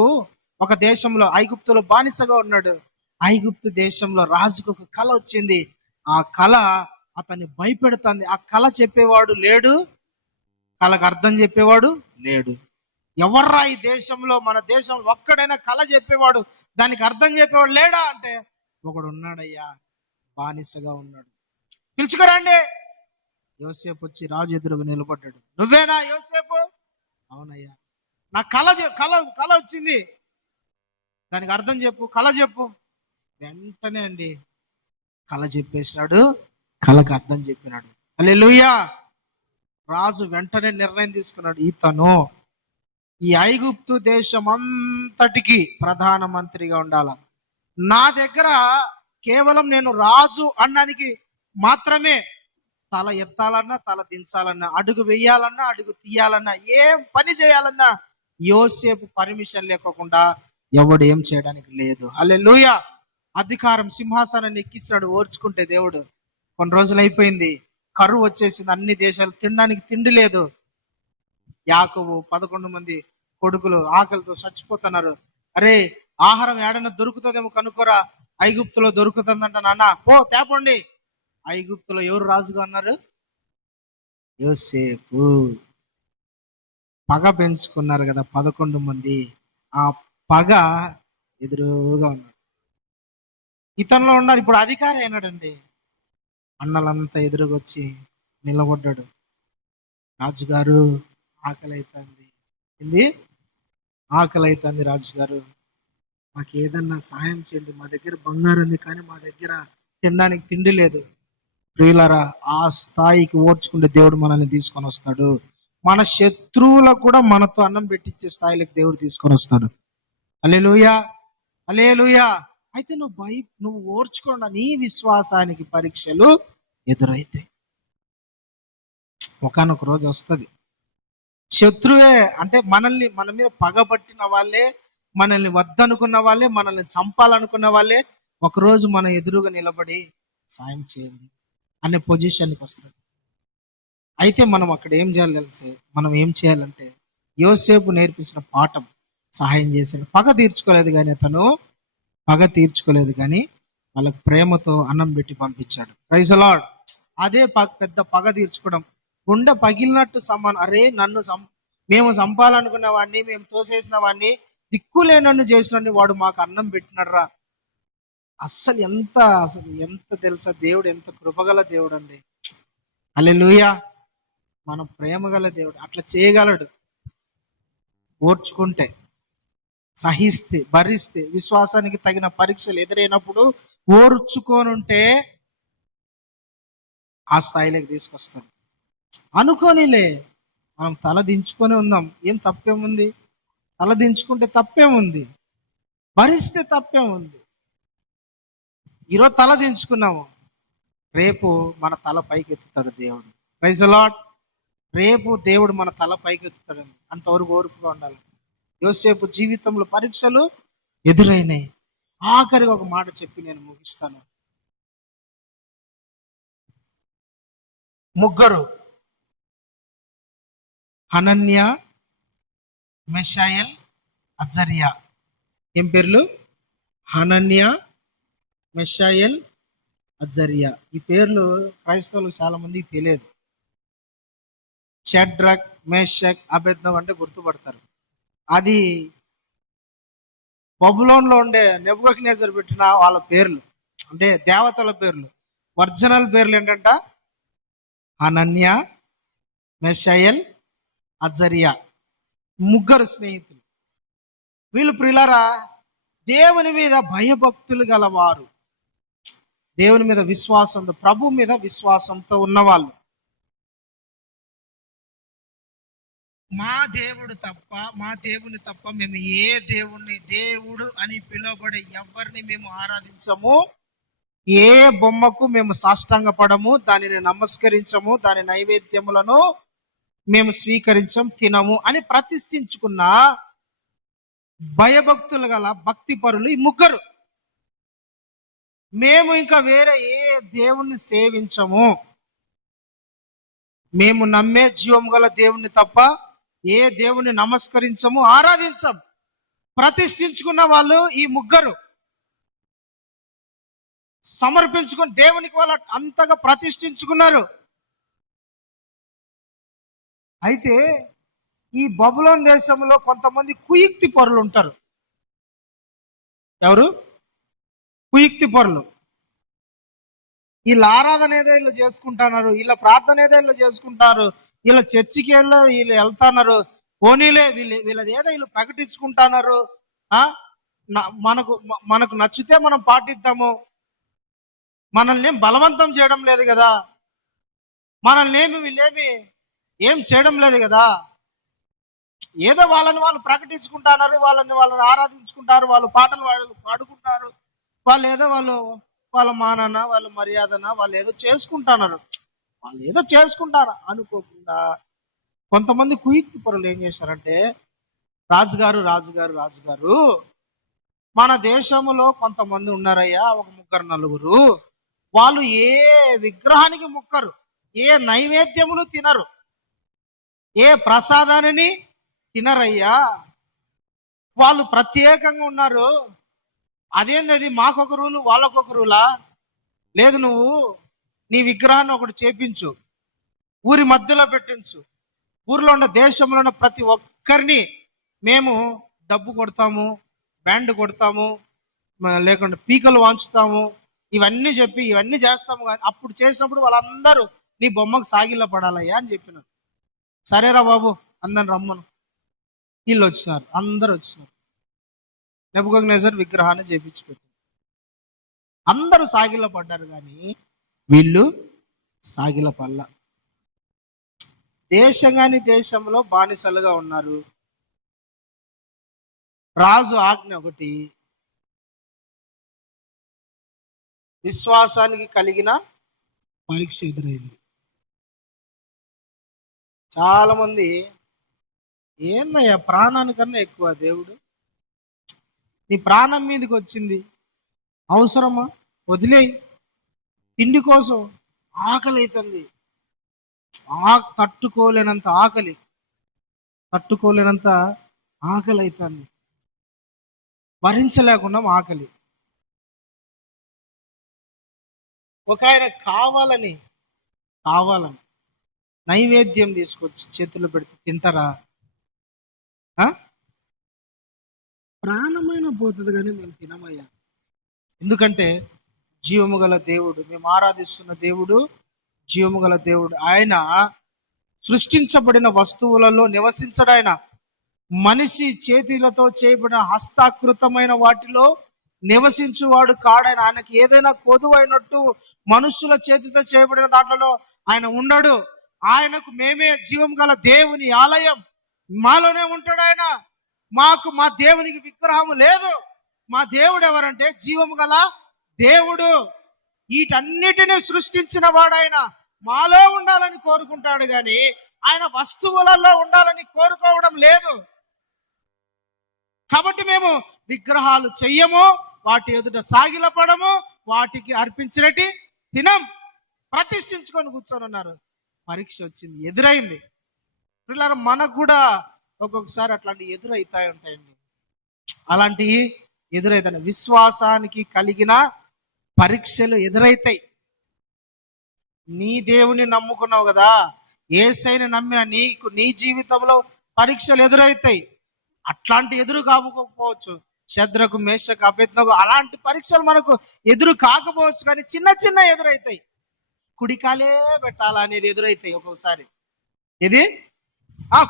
ఒక దేశంలో ఐగుప్తులో బానిసగా ఉన్నాడు. ఐగుప్తు దేశంలో రాజుకు ఒక కల వచ్చింది. ఆ కల అతన్ని భయపెడుతుంది. ఆ కల చెప్పేవాడు లేడు, కళకు అర్థం చెప్పేవాడు లేడు. ఎవర్రా ఈ దేశంలో, మన దేశంలో ఒక్కడైనా కళ చెప్పేవాడు, దానికి అర్థం చెప్పేవాడు లేడా అంటే ఒకడు ఉన్నాడయ్యా, బానిసగా ఉన్నాడు. పిలుచుకురండి. యోసేపు వచ్చి రాజు ఎదురుగా నిలబడ్డాడు. నువ్వేనా యోసేపు? అవునయ్యా, నా కళ వచ్చింది, దానికి అర్థం చెప్పు, కళ చెప్పు. వెంటనే అండి కళ చెప్పేసినాడు, కళకు అర్థం చెప్పినాడు. హల్లెలూయా. రాజు వెంటనే నిర్ణయం తీసుకున్నాడు, ఇతను ఈ ఐగుప్తు దేశం అంతటికి ప్రధానమంత్రిగా ఉండాల. నా దగ్గర కేవలం నేను రాజు అనడానికి మాత్రమే, తల ఎత్తాలన్నా, తల దించాలన్నా, అడుగు వేయాలన్నా, అడుగు తీయాలన్నా, ఏం పని చేయాలన్నా యోసేపు పర్మిషన్ లేకోకుండా ఎవడు ఏం చేయడానికి లేదు. హల్లెలూయా. అధికారం సింహాసనాన్ని ఎక్కించాడు ఓర్చుకుంటే దేవుడు. కొన్ని రోజులు అయిపోయింది, కరువు వచ్చేసింది, అన్ని దేశాలు తినడానికి తిండి లేదు. యాకోబు 11 మంది కొడుకులు ఆకలితో చచ్చిపోతున్నారు. అరే, ఆహారం ఏడైనా దొరుకుతుందేమో కనుక్కోరా, ఐగుప్తులో దొరుకుతుందంట. నాన్న పో తేపండి. ఐగుప్తులో ఎవరు రాజుగా ఉన్నారు? యోసేపు. పగ పెంచుకున్నారు కదా 11 మంది, ఆ పగ ఎదురుగా ఉన్నాడు. ఇతనిలో ఉన్నారు. ఇప్పుడు అధికారి అయినాడండి. అన్నలంతా ఎదురుగొచ్చి నిలబడ్డాడు. రాజుగారు ఆకలి అవుతుంది. ఏంది? ఆకలి అవుతుంది రాజుగారు, మాకు ఏదన్నా సహాయం చేయండి, మా దగ్గర బంగారం ఉంది కానీ మా దగ్గర తినడానికి తిండి లేదు. ప్రియులారా, ఆ స్థాయికి ఓర్చుకుంటే దేవుడు మనల్ని తీసుకొని వస్తాడు. మన శత్రువులకు కూడా మనతో అన్నం పెట్టించే స్థాయిలకు దేవుడు తీసుకొని వస్తాడు. హల్లెలూయా, హల్లెలూయా. అయితే నువ్వు ఓర్చుకోండి. నీ విశ్వాసానికి పరీక్షలు ఎదురైతే ఒకానొక రోజు వస్తుంది. శత్రువే అంటే మన మీద పగబట్టిన వాళ్ళే, మనల్ని వద్దనుకున్న వాళ్ళే, మనల్ని చంపాలనుకున్న వాళ్ళే ఒకరోజు మన ఎదురుగా నిలబడి సాయం చేయండి అనే పొజిషన్కి వస్తుంది. అయితే మనం అక్కడ ఏం చేయాలి తెలిసే, మనం ఏం చేయాలంటే యోసేపు నేర్పించిన పాఠం, సహాయం చేశాడు. పగ తీర్చుకోలేదు కానీ వాళ్ళకి ప్రేమతో అన్నం పెట్టి పంపించాడు. Praise the lord. అదే పెద్ద పగ తీర్చుకోవడం. గుండె పగిలినట్టు సమానం. అరే, మేము చంపాలనుకున్న వాడిని, మేము తోసేసిన వాడిని, దిక్కులే నన్ను చేసిన వాడు మాకు అన్నం పెట్టినడ్రా. అసలు ఎంత తెలుసా, దేవుడు ఎంత కృపగల దేవుడు అండి. హల్లెలూయా. మనం ప్రేమ గల దేవుడు, అట్లా చేయగలడు. ఓర్చుకుంటే, సహిస్తే, భరిస్తే, విశ్వాసానికి తగిన పరీక్షలు ఎదురైనప్పుడు ఓర్చుకోనుంటే ఆ స్థాయిలోకి తీసుకొస్తాడు. అనుకోనిలే, మనం తల దించుకొని ఉందాం, ఏం తప్పేముంది? తల దించుకుంటే తప్పేముంది? భరిస్తే తప్పేముంది? ఈరోజు తల దించుకున్నాము, రేపు మన తల పైకి ఎత్తుతాడు దేవుడు. Praise the lord. రేపు దేవుడు మన తల పైకి ఎత్తుతాడండి. అంతవరకు ఓర్పుగా ఉండాలి. యోసేపు జీవితంలో పరీక్షలు ఎదురైనాయి. ఆఖరిగా ఒక మాట చెప్పి నేను ముగిస్తాను. ముగ్గురు, హనన్య, మిషాయేల్, అజర్యా. ఏం పేర్లు? హనన్య, మిషాయేల్, అజర్యా. ఈ పేర్లు క్రైస్తవులకు చాలా మందికి తెలియదు. షడ్రక్, మేషక్, అబేద్నెగో అంటే గుర్తుపడతారు. అది బబులోన్లో ఉండే నెబుకద్నెజర్ పెట్టిన వాళ్ళ పేర్లు, అంటే దేవతల పేర్లు. ఒరిజినల్ పేర్లు ఏంటంట? హనన్య, మిషాయేల్, అజర్యా. ముగ్గురు స్నేహితులు. వీళ్ళు ప్రియులారా దేవుని మీద భయభక్తులు గలవారు, దేవుని మీద విశ్వాసంతో, ప్రభు మీద విశ్వాసంతో ఉన్నవాళ్ళు. మా దేవుని తప్ప మేము ఏ దేవుడు అని పిలువబడే ఎవరిని మేము ఆరాధించము, ఏ బొమ్మకు మేము సాష్టాంగపడము, దానిని నమస్కరించము, దాని నైవేద్యములను మేము స్వీకరించం, తినము అని ప్రతిష్ఠించుకున్న భయభక్తులు గల భక్తి పరులు ఈ ముగ్గురు. మేము ఇంకా వేరే ఏ దేవుణ్ణి సేవించము, మేము నమ్మే జీవం గల దేవుణ్ణి తప్ప ఏ దేవుని నమస్కరించము, ఆరాధించం. ప్రతిష్ఠించుకున్న వాళ్ళు ఈ ముగ్గురు. సమర్పించుకుని దేవునికి వాళ్ళు అంతగా ప్రతిష్ఠించుకున్నారు. అయితే ఈ బబులోన్ దేశంలో కొంతమంది కుయుక్తి పరులు ఉంటారు. ఎవరు? కుయుక్తి పరులు. వీళ్ళ ఆరాధన ఏదో వీళ్ళు చేసుకుంటున్నారు, వీళ్ళ ప్రార్థన ఏదో వీళ్ళు చేసుకుంటారు, వీళ్ళ చర్చికి వీళ్ళు వెళ్తున్నారు, పోనీలే వీళ్ళది ఏదో వీళ్ళు ప్రకటించుకుంటున్నారు. మనకు నచ్చితే మనం పాటిద్దాము, మనల్ని బలవంతం చేయడం లేదు కదా, మనల్ని వీళ్ళేమి ఏం చేయడం లేదు కదా, ఏదో వాళ్ళని వాళ్ళు ప్రకటించుకుంటున్నారు, వాళ్ళని ఆరాధించుకుంటారు, వాళ్ళు పాటలు పాడుకుంటారు, వాళ్ళు ఏదో వాళ్ళ మానన, వాళ్ళ మర్యాదన వాళ్ళు ఏదో చేసుకుంటున్నారు, వాళ్ళు ఏదో చేసుకుంటారు అనుకోకుండా కొంతమంది కుయుక్తి పరులు ఏం చేశారంటే, రాజుగారు మన దేశంలో కొంతమంది ఉన్నారయ్యా, ఒక ముగ్గురు నలుగురు, వాళ్ళు ఏ విగ్రహానికి మొక్కరు, ఏ నైవేద్యములు తినరు, ఏ ప్రసాదాన్ని తినరయ్యా, వాళ్ళు ప్రత్యేకంగా ఉన్నారు. అదేంటది, మాకొక రూలు వాళ్ళకొక రూలా? లేదు, నువ్వు నీ విగ్రహాన్ని ఒకటి చేపించు, ఊరి మధ్యలో పెట్టించు, ఊర్లో ఉన్న దేశంలో ఉన్న ప్రతి ఒక్కరిని మేము డబ్బు కొడతాము, బ్యాండ్ కొడతాము, లేకుంటే పీకలు వాంచుతాము, ఇవన్నీ చేస్తాము. కానీ అప్పుడు చేసినప్పుడు వాళ్ళందరూ నీ బొమ్మకు సాగిల్లో పడాలయ్యా అని చెప్పినారు. సరేరా బాబు, అందరిని రమ్మను. వీళ్ళు వచ్చినారు, అందరు వచ్చినారు. నెబుకద్నెజర్ విగ్రహాన్ని చేపించిపెట్టారు. అందరూ సాగిల్లో పడ్డారు, కానీ వీళ్ళు సాగిల పల్ల. దేశంగాని దేశంలో బానిసలుగా ఉన్నారు. రాజు ఆజ్ఞ ఒకటి, విశ్వాసానికి కలిగిన పరీక్ష ఎదురైంది. చాలా మంది, ఏందయ్యా ప్రాణానికన్నా ఎక్కువ దేవుడు, నీ ప్రాణం మీదకి వచ్చింది, అవసరమా? వదిలేయి. తిండి కోసం ఆకలి అవుతుంది, తట్టుకోలేనంత ఆకలి అవుతుంది, భరించలేకుండా ఆకలి. ఒక ఆయన కావాలని నైవేద్యం తీసుకొచ్చి చేతుల్లో పెడితే తింటారా? ప్రాణమైన పోతుంది, కానీ మేము తినమయ్యా. ఎందుకంటే జీవము గల దేవుడు, మేము ఆరాధిస్తున్న దేవుడు జీవము గల దేవుడు. ఆయన సృష్టించబడిన వస్తువులలో నివసించడాయన, మనిషి చేతులతో చేయబడిన హస్తాకృతమైన వాటిలో నివసించువాడు కాడాయన. ఆయనకి ఏదైనా కొదువైనట్టు మనుషుల చేతితో చేయబడిన దాంట్లో ఆయన ఉండడు. ఆయనకు మేమే జీవం గల దేవుని ఆలయం, మాలోనే ఉంటాడు ఆయన. మా దేవునికి విగ్రహం లేదు. మా దేవుడు ఎవరంటే జీవము గల దేవుడు. వీటన్నిటిని సృష్టించిన వాడు ఆయన. మాలో ఉండాలని కోరుకుంటాడు, కానీ ఆయన వస్తువులలో ఉండాలని కోరుకోవడం లేదు. కాబట్టి మేము విగ్రహాలు చెయ్యము, వాటి ఎదుట సాగిలపడము, వాటికి అర్పించినట్టు తినం, ప్రతిష్ఠించుకొని కూర్చొని ఉన్నారు. పరీక్ష వచ్చింది, ఎదురైంది. పిల్లలు మనకు కూడా ఒక్కొక్కసారి అట్లాంటి ఎదురైతాయి ఉంటాయండి. అలాంటి ఎదురైతాయి, విశ్వాసానికి కలిగిన పరీక్షలు ఎదురైతాయి. నీ దేవుని నమ్ముకున్నావు కదా, యేసయ్యని నమ్మిన నీ జీవితంలో పరీక్షలు ఎదురైతాయి. అట్లాంటి ఎదురు కాకపోవచ్చు. శద్రకు, మేషకు, అబేద్నెగో అలాంటి పరీక్షలు మనకు ఎదురు కాకపోవచ్చు, కానీ చిన్న ఎదురైతాయి. కుడికాలే పెట్టాలా అనేది ఎదురైతాయి ఒక్కొక్కసారి. ఇది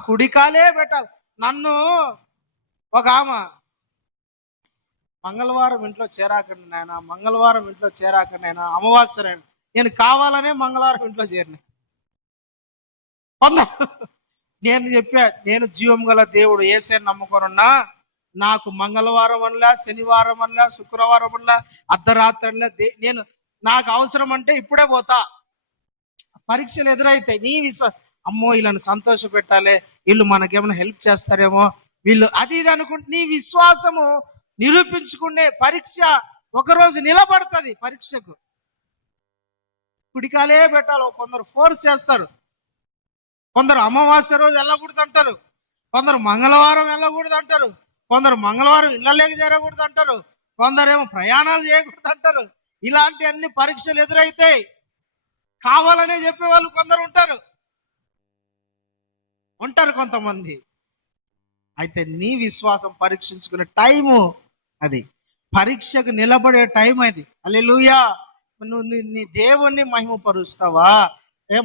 కుడికాలే పెట్టాలి. నన్ను ఒక ఆమె మంగళవారం ఇంట్లో చేరాకండి నాయన, మంగళవారం ఇంట్లో చేరాకండి నాయన, అమావాస్య నాయన, నేను కావాలనే మంగళవారం ఇంట్లో చేరిన. నేను చెప్పా, నేను జీవం గల దేవుడు యేసయ్యని నమ్ముకోనున్నా, నాకు మంగళవారం అనలా, శనివారం అనలా, శుక్రవారం అనలా, అర్ధరాత్రి అనలా, నాకు అవసరం అంటే ఇప్పుడే పోతా. పరీక్షలు ఎదురైతాయి. నీ అమ్మో వీళ్ళని సంతోష పెట్టాలి, వీళ్ళు మనకేమైనా హెల్ప్ చేస్తారేమో, వీళ్ళు అది ఇది అనుకుంటే నీ విశ్వాసము నిరూపించుకునే పరీక్ష ఒకరోజు నిలబడుతుంది. పరీక్షకు కుడికాలే పెట్టాలి. కొందరు ఫోర్స్ చేస్తారు, కొందరు అమావాస్య రోజు వెళ్ళకూడదు అంటారు, కొందరు మంగళవారం వెళ్ళకూడదు అంటారు, కొందరు మంగళవారం ఇళ్ళలోకి చేరకూడదు అంటారు, కొందరేమో ప్రయాణాలు చేయకూడదు అంటారు. ఇలాంటి అన్ని పరీక్షలు ఎదురైతాయి. కావాలనే చెప్పేవాళ్ళు కొందరు ఉంటారు కొంతమంది. అయితే నీ విశ్వాసం పరీక్షించుకునే టైము అది, పరీక్షకు నిలబడే టైం అది. హల్లెలూయా. నువ్వు నీ దేవుణ్ణి మహిమపరుస్తావా?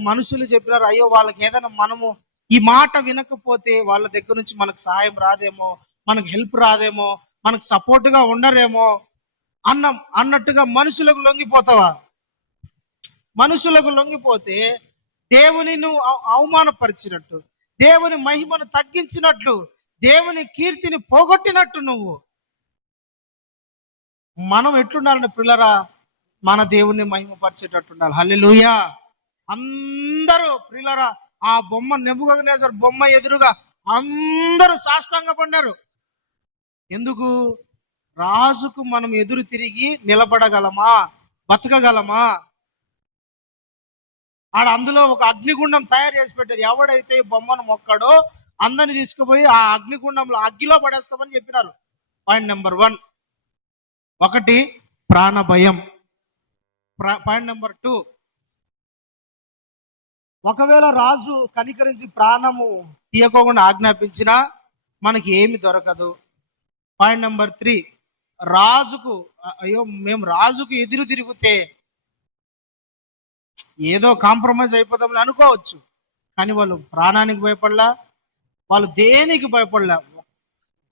మనుషులు చెప్పినారు, అయ్యో వాళ్ళకి ఏదైనా మనము ఈ మాట వినకపోతే వాళ్ళ దగ్గర నుంచి మనకు సహాయం రాదేమో, మనకు హెల్ప్ రాదేమో, మనకు సపోర్ట్గా ఉండరేమో అన్నట్టుగా మనుషులకు లొంగిపోతావా? మనుషులకు లొంగిపోతే దేవుని నువ్వు అవమానపరిచినట్టు, దేవుని మహిమను తగ్గించినట్లు, దేవుని కీర్తిని పోగొట్టినట్టు నువ్వు. మనం ఎట్లుండాలంటే పిల్లరా, మన దేవుని మహిమపరిచేటట్టు ఉండాలి. హల్లెలూయా. అందరూ పిల్లరా ఆ బొమ్మ, నెబుకద్నెజరు బొమ్మ ఎదురుగా అందరూ సాష్టాంగ పడ్డారు. ఎందుకు? రాజుకు మనం ఎదురు తిరిగి నిలబడగలమా, బతకగలమా? అందులో ఒక అగ్నిగుండం తయారు చేసి పెట్టారు. ఎవడైతే బొమ్మను మొక్కాడో అందరిని తీసుకుపోయి ఆ అగ్నిగుండంలో అగ్గిలో పడేస్తామని చెప్పినారు. పాయింట్ నెంబర్ 1 ఒకటి ప్రాణ భయం. పాయింట్ నెంబర్ 2, ఒకవేళ రాజు కనికరించి ప్రాణము తీయకోకుండా ఆజ్ఞాపించినా మనకి ఏమి దొరకదు. పాయింట్ నెంబర్ 3, రాజుకు అయ్యో మేము రాజుకు ఎదురు తిరిగితే ఏదో కాంప్రమైజ్ అయిపోతామని అనుకోవచ్చు, కానీ వాళ్ళు ప్రాణానికి భయపడలా, వాళ్ళు దేనికి భయపడలా,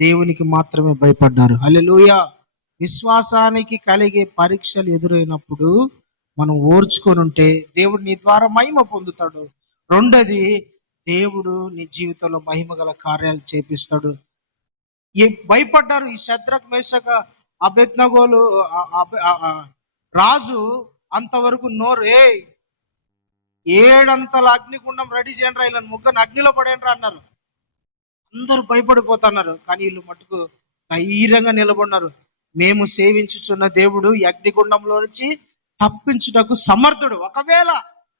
దేవునికి మాత్రమే భయపడ్డారు. హల్లెలూయా. విశ్వాసానికి కలిగే పరీక్షలు ఎదురైనప్పుడు మనం ఓర్చుకొని ఉంటే దేవుడు నీ ద్వారా మహిమ పొందుతాడు. రెండోది, దేవుడు నీ జీవితంలో మహిమ గల కార్యాలు చేపిస్తాడు. భయపడ్డారు ఈ శద్రక్, మేషక్, అబేద్నెగోలు. రాజు అంతవరకు నోరు, 7 అంతల అగ్నిగుండం రెడీ చేయండి రా, ఇలా ముగ్గురు అగ్నిలో పడేయండి రా అన్నారు. అందరూ భయపడిపోతున్నారు, కానీ వీళ్ళు మటుకు ధైర్యంగా నిలబడినారు. మేము సేవించుచున్న దేవుడు ఈ అగ్నిగుండంలో నుంచి తప్పించుటకు సమర్థుడు. ఒకవేళ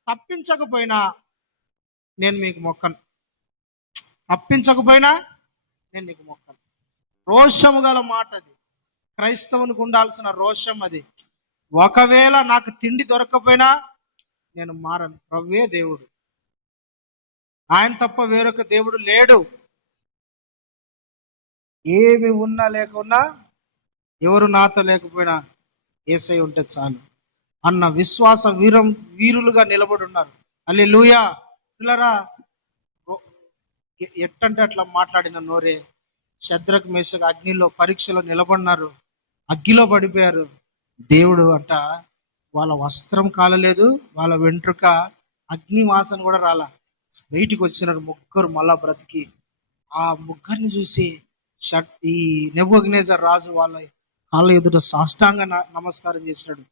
తప్పించకపోయినా నేను మీకు మొక్కను, తప్పించకపోయినా నేను నీకు మొక్కను. రోషము గల మాట అది, క్రైస్తవునికి ఉండాల్సిన రోషం అది. ఒకవేళ నాకు తిండి దొరకకపోయినా నేను మారను. ప్రభువే దేవుడు, ఆయన తప్ప వేరొక దేవుడు లేడు. ఏమి ఉన్నా లేకున్నా, ఎవరు నాతో లేకపోయినా యేసయ్య ఉంటే చాలు అన్న విశ్వాస వీరులుగా నిలబడి ఉన్నారు. హల్లెలూయా. పిల్లరా, ఎట్టంటే అట్లా మాట్లాడిన నోరే. శద్రక్, మేషక్ అగ్నిలో పరీక్షలో నిలబడినారు, అగ్గిలో పడిపోయారు. దేవుడు అంట వాళ్ళ వస్త్రం కాలలేదు, వాళ్ళ వెంట్రుక అగ్ని వాసన కూడా రాలా, బయటికి వచ్చినారు ముగ్గురు మళ్ళా బ్రతికి. ఆ ముగ్గురిని చూసి ఈ నెబుకద్నెజరు రాజు వాళ్ళ కాళ్ళ ఎదుట సాష్టాంగ నమస్కారం చేసినాడు.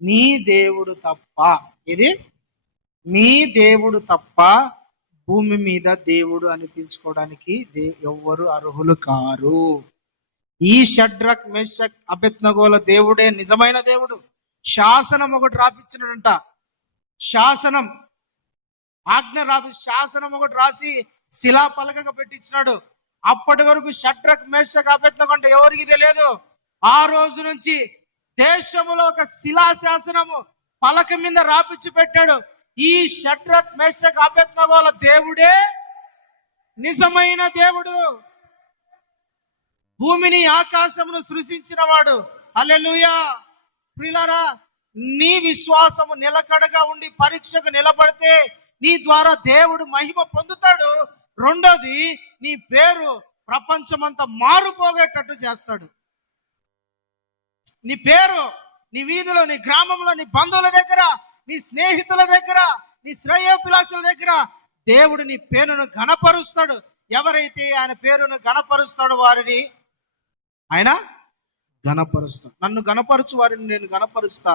నీ దేవుడు తప్ప, ఇది మీ దేవుడు తప్ప భూమి మీద దేవుడు అనిపించుకోవడానికి ఎవ్వరు అర్హులు కారు. ఈ శద్రక్, మేషక్, అబేద్నెగోల దేవుడే నిజమైన దేవుడు. శాసనం ఒకటి రాపించినాడంట, శాసనం, ఆజ్ఞ శాసనం ఒకటి రాసి శిలా పలకగా పెట్టించినాడు. అప్పటి వరకు శద్రక్, మేషక్, అబేద్నెగో అంటే ఎవరికి తెలియదు. ఆ రోజు నుంచి దేశంలో ఒక శిలా శాసనము పలక మీద రాపించి పెట్టాడు. ఈ శద్రక్, మేషక్, అబేద్నెగోల దేవుడే నిజమైన దేవుడు, భూమిని ఆకాశమును సృష్టించిన వాడు. హల్లెలూయా. ప్రియులారా, నీ విశ్వాసము నిలకడగా ఉండి పరీక్షకు నిలబడితే నీ ద్వారా దేవుడు మహిమ పొందుతాడు. రెండోది, నీ పేరు ప్రపంచమంతా మారుపోగేటట్టు చేస్తాడు. నీ పేరు నీ వీధిలో, నీ గ్రామంలో, నీ బంధువుల దగ్గర, నీ స్నేహితుల దగ్గర, నీ శ్రేయోభిలాషుల దగ్గర దేవుడు నీ పేరును ఘనపరుస్తాడు. ఎవరైతే ఆయన పేరును ఘనపరుస్తాడో వారిని ఆయన ఘనపరుస్తాడు. నన్ను ఘనపరచు వారిని నేను ఘనపరుస్తా,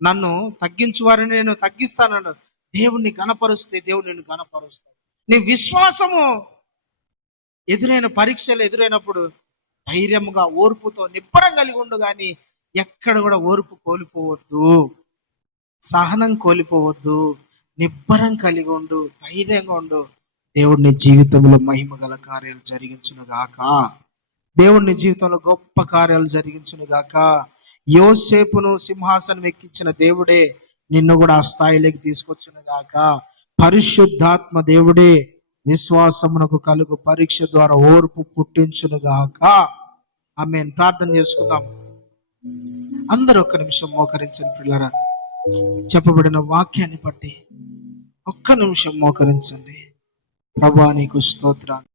నన్ను తగ్గించు వారిని నేను తగ్గిస్తానన్నాడు. దేవుణ్ణి ఘనపరుస్తే దేవుడు నేను ఘనపరుస్తాడు. నీ విశ్వాసము ఎదురైన పరీక్షలు ఎదురైనప్పుడు ధైర్యముగా, ఓర్పుతో, నిబ్బరం కలిగి ఉండు. కానీ ఎక్కడ కూడా ఓర్పు కోల్పోవద్దు, సహనం కోల్పోవద్దు. నిబ్బరం కలిగి ఉండు, ధైర్యంగా ఉండు. దేవుడు నీ జీవితంలో మహిమ గల కార్యాలు జరిగించును గాక. దేవుడు నీ జీవితంలో గొప్ప కార్యాలు జరిగించును గాక. యోసేపును సింహాసనం ఎక్కించిన దేవుడే నిన్ను కూడా ఆ స్థాయిలోకి తీసుకొచ్చును గాక. పరిశుద్ధాత్మ దేవుడే విశ్వాసమునకు కలుగు పరీక్ష ద్వారా ఓర్పు పుట్టించును గాక. ఆమేన్. ప్రార్థన చేసుకుందాం. అందరూ ఒక్క నిమిషం మోకరించండి పిల్లరా. చెప్పబడిన వాక్యాన్ని బట్టి ఒక్క నిమిషం మోకరించండి. ప్రభువా నీకు స్తోత్రాలు.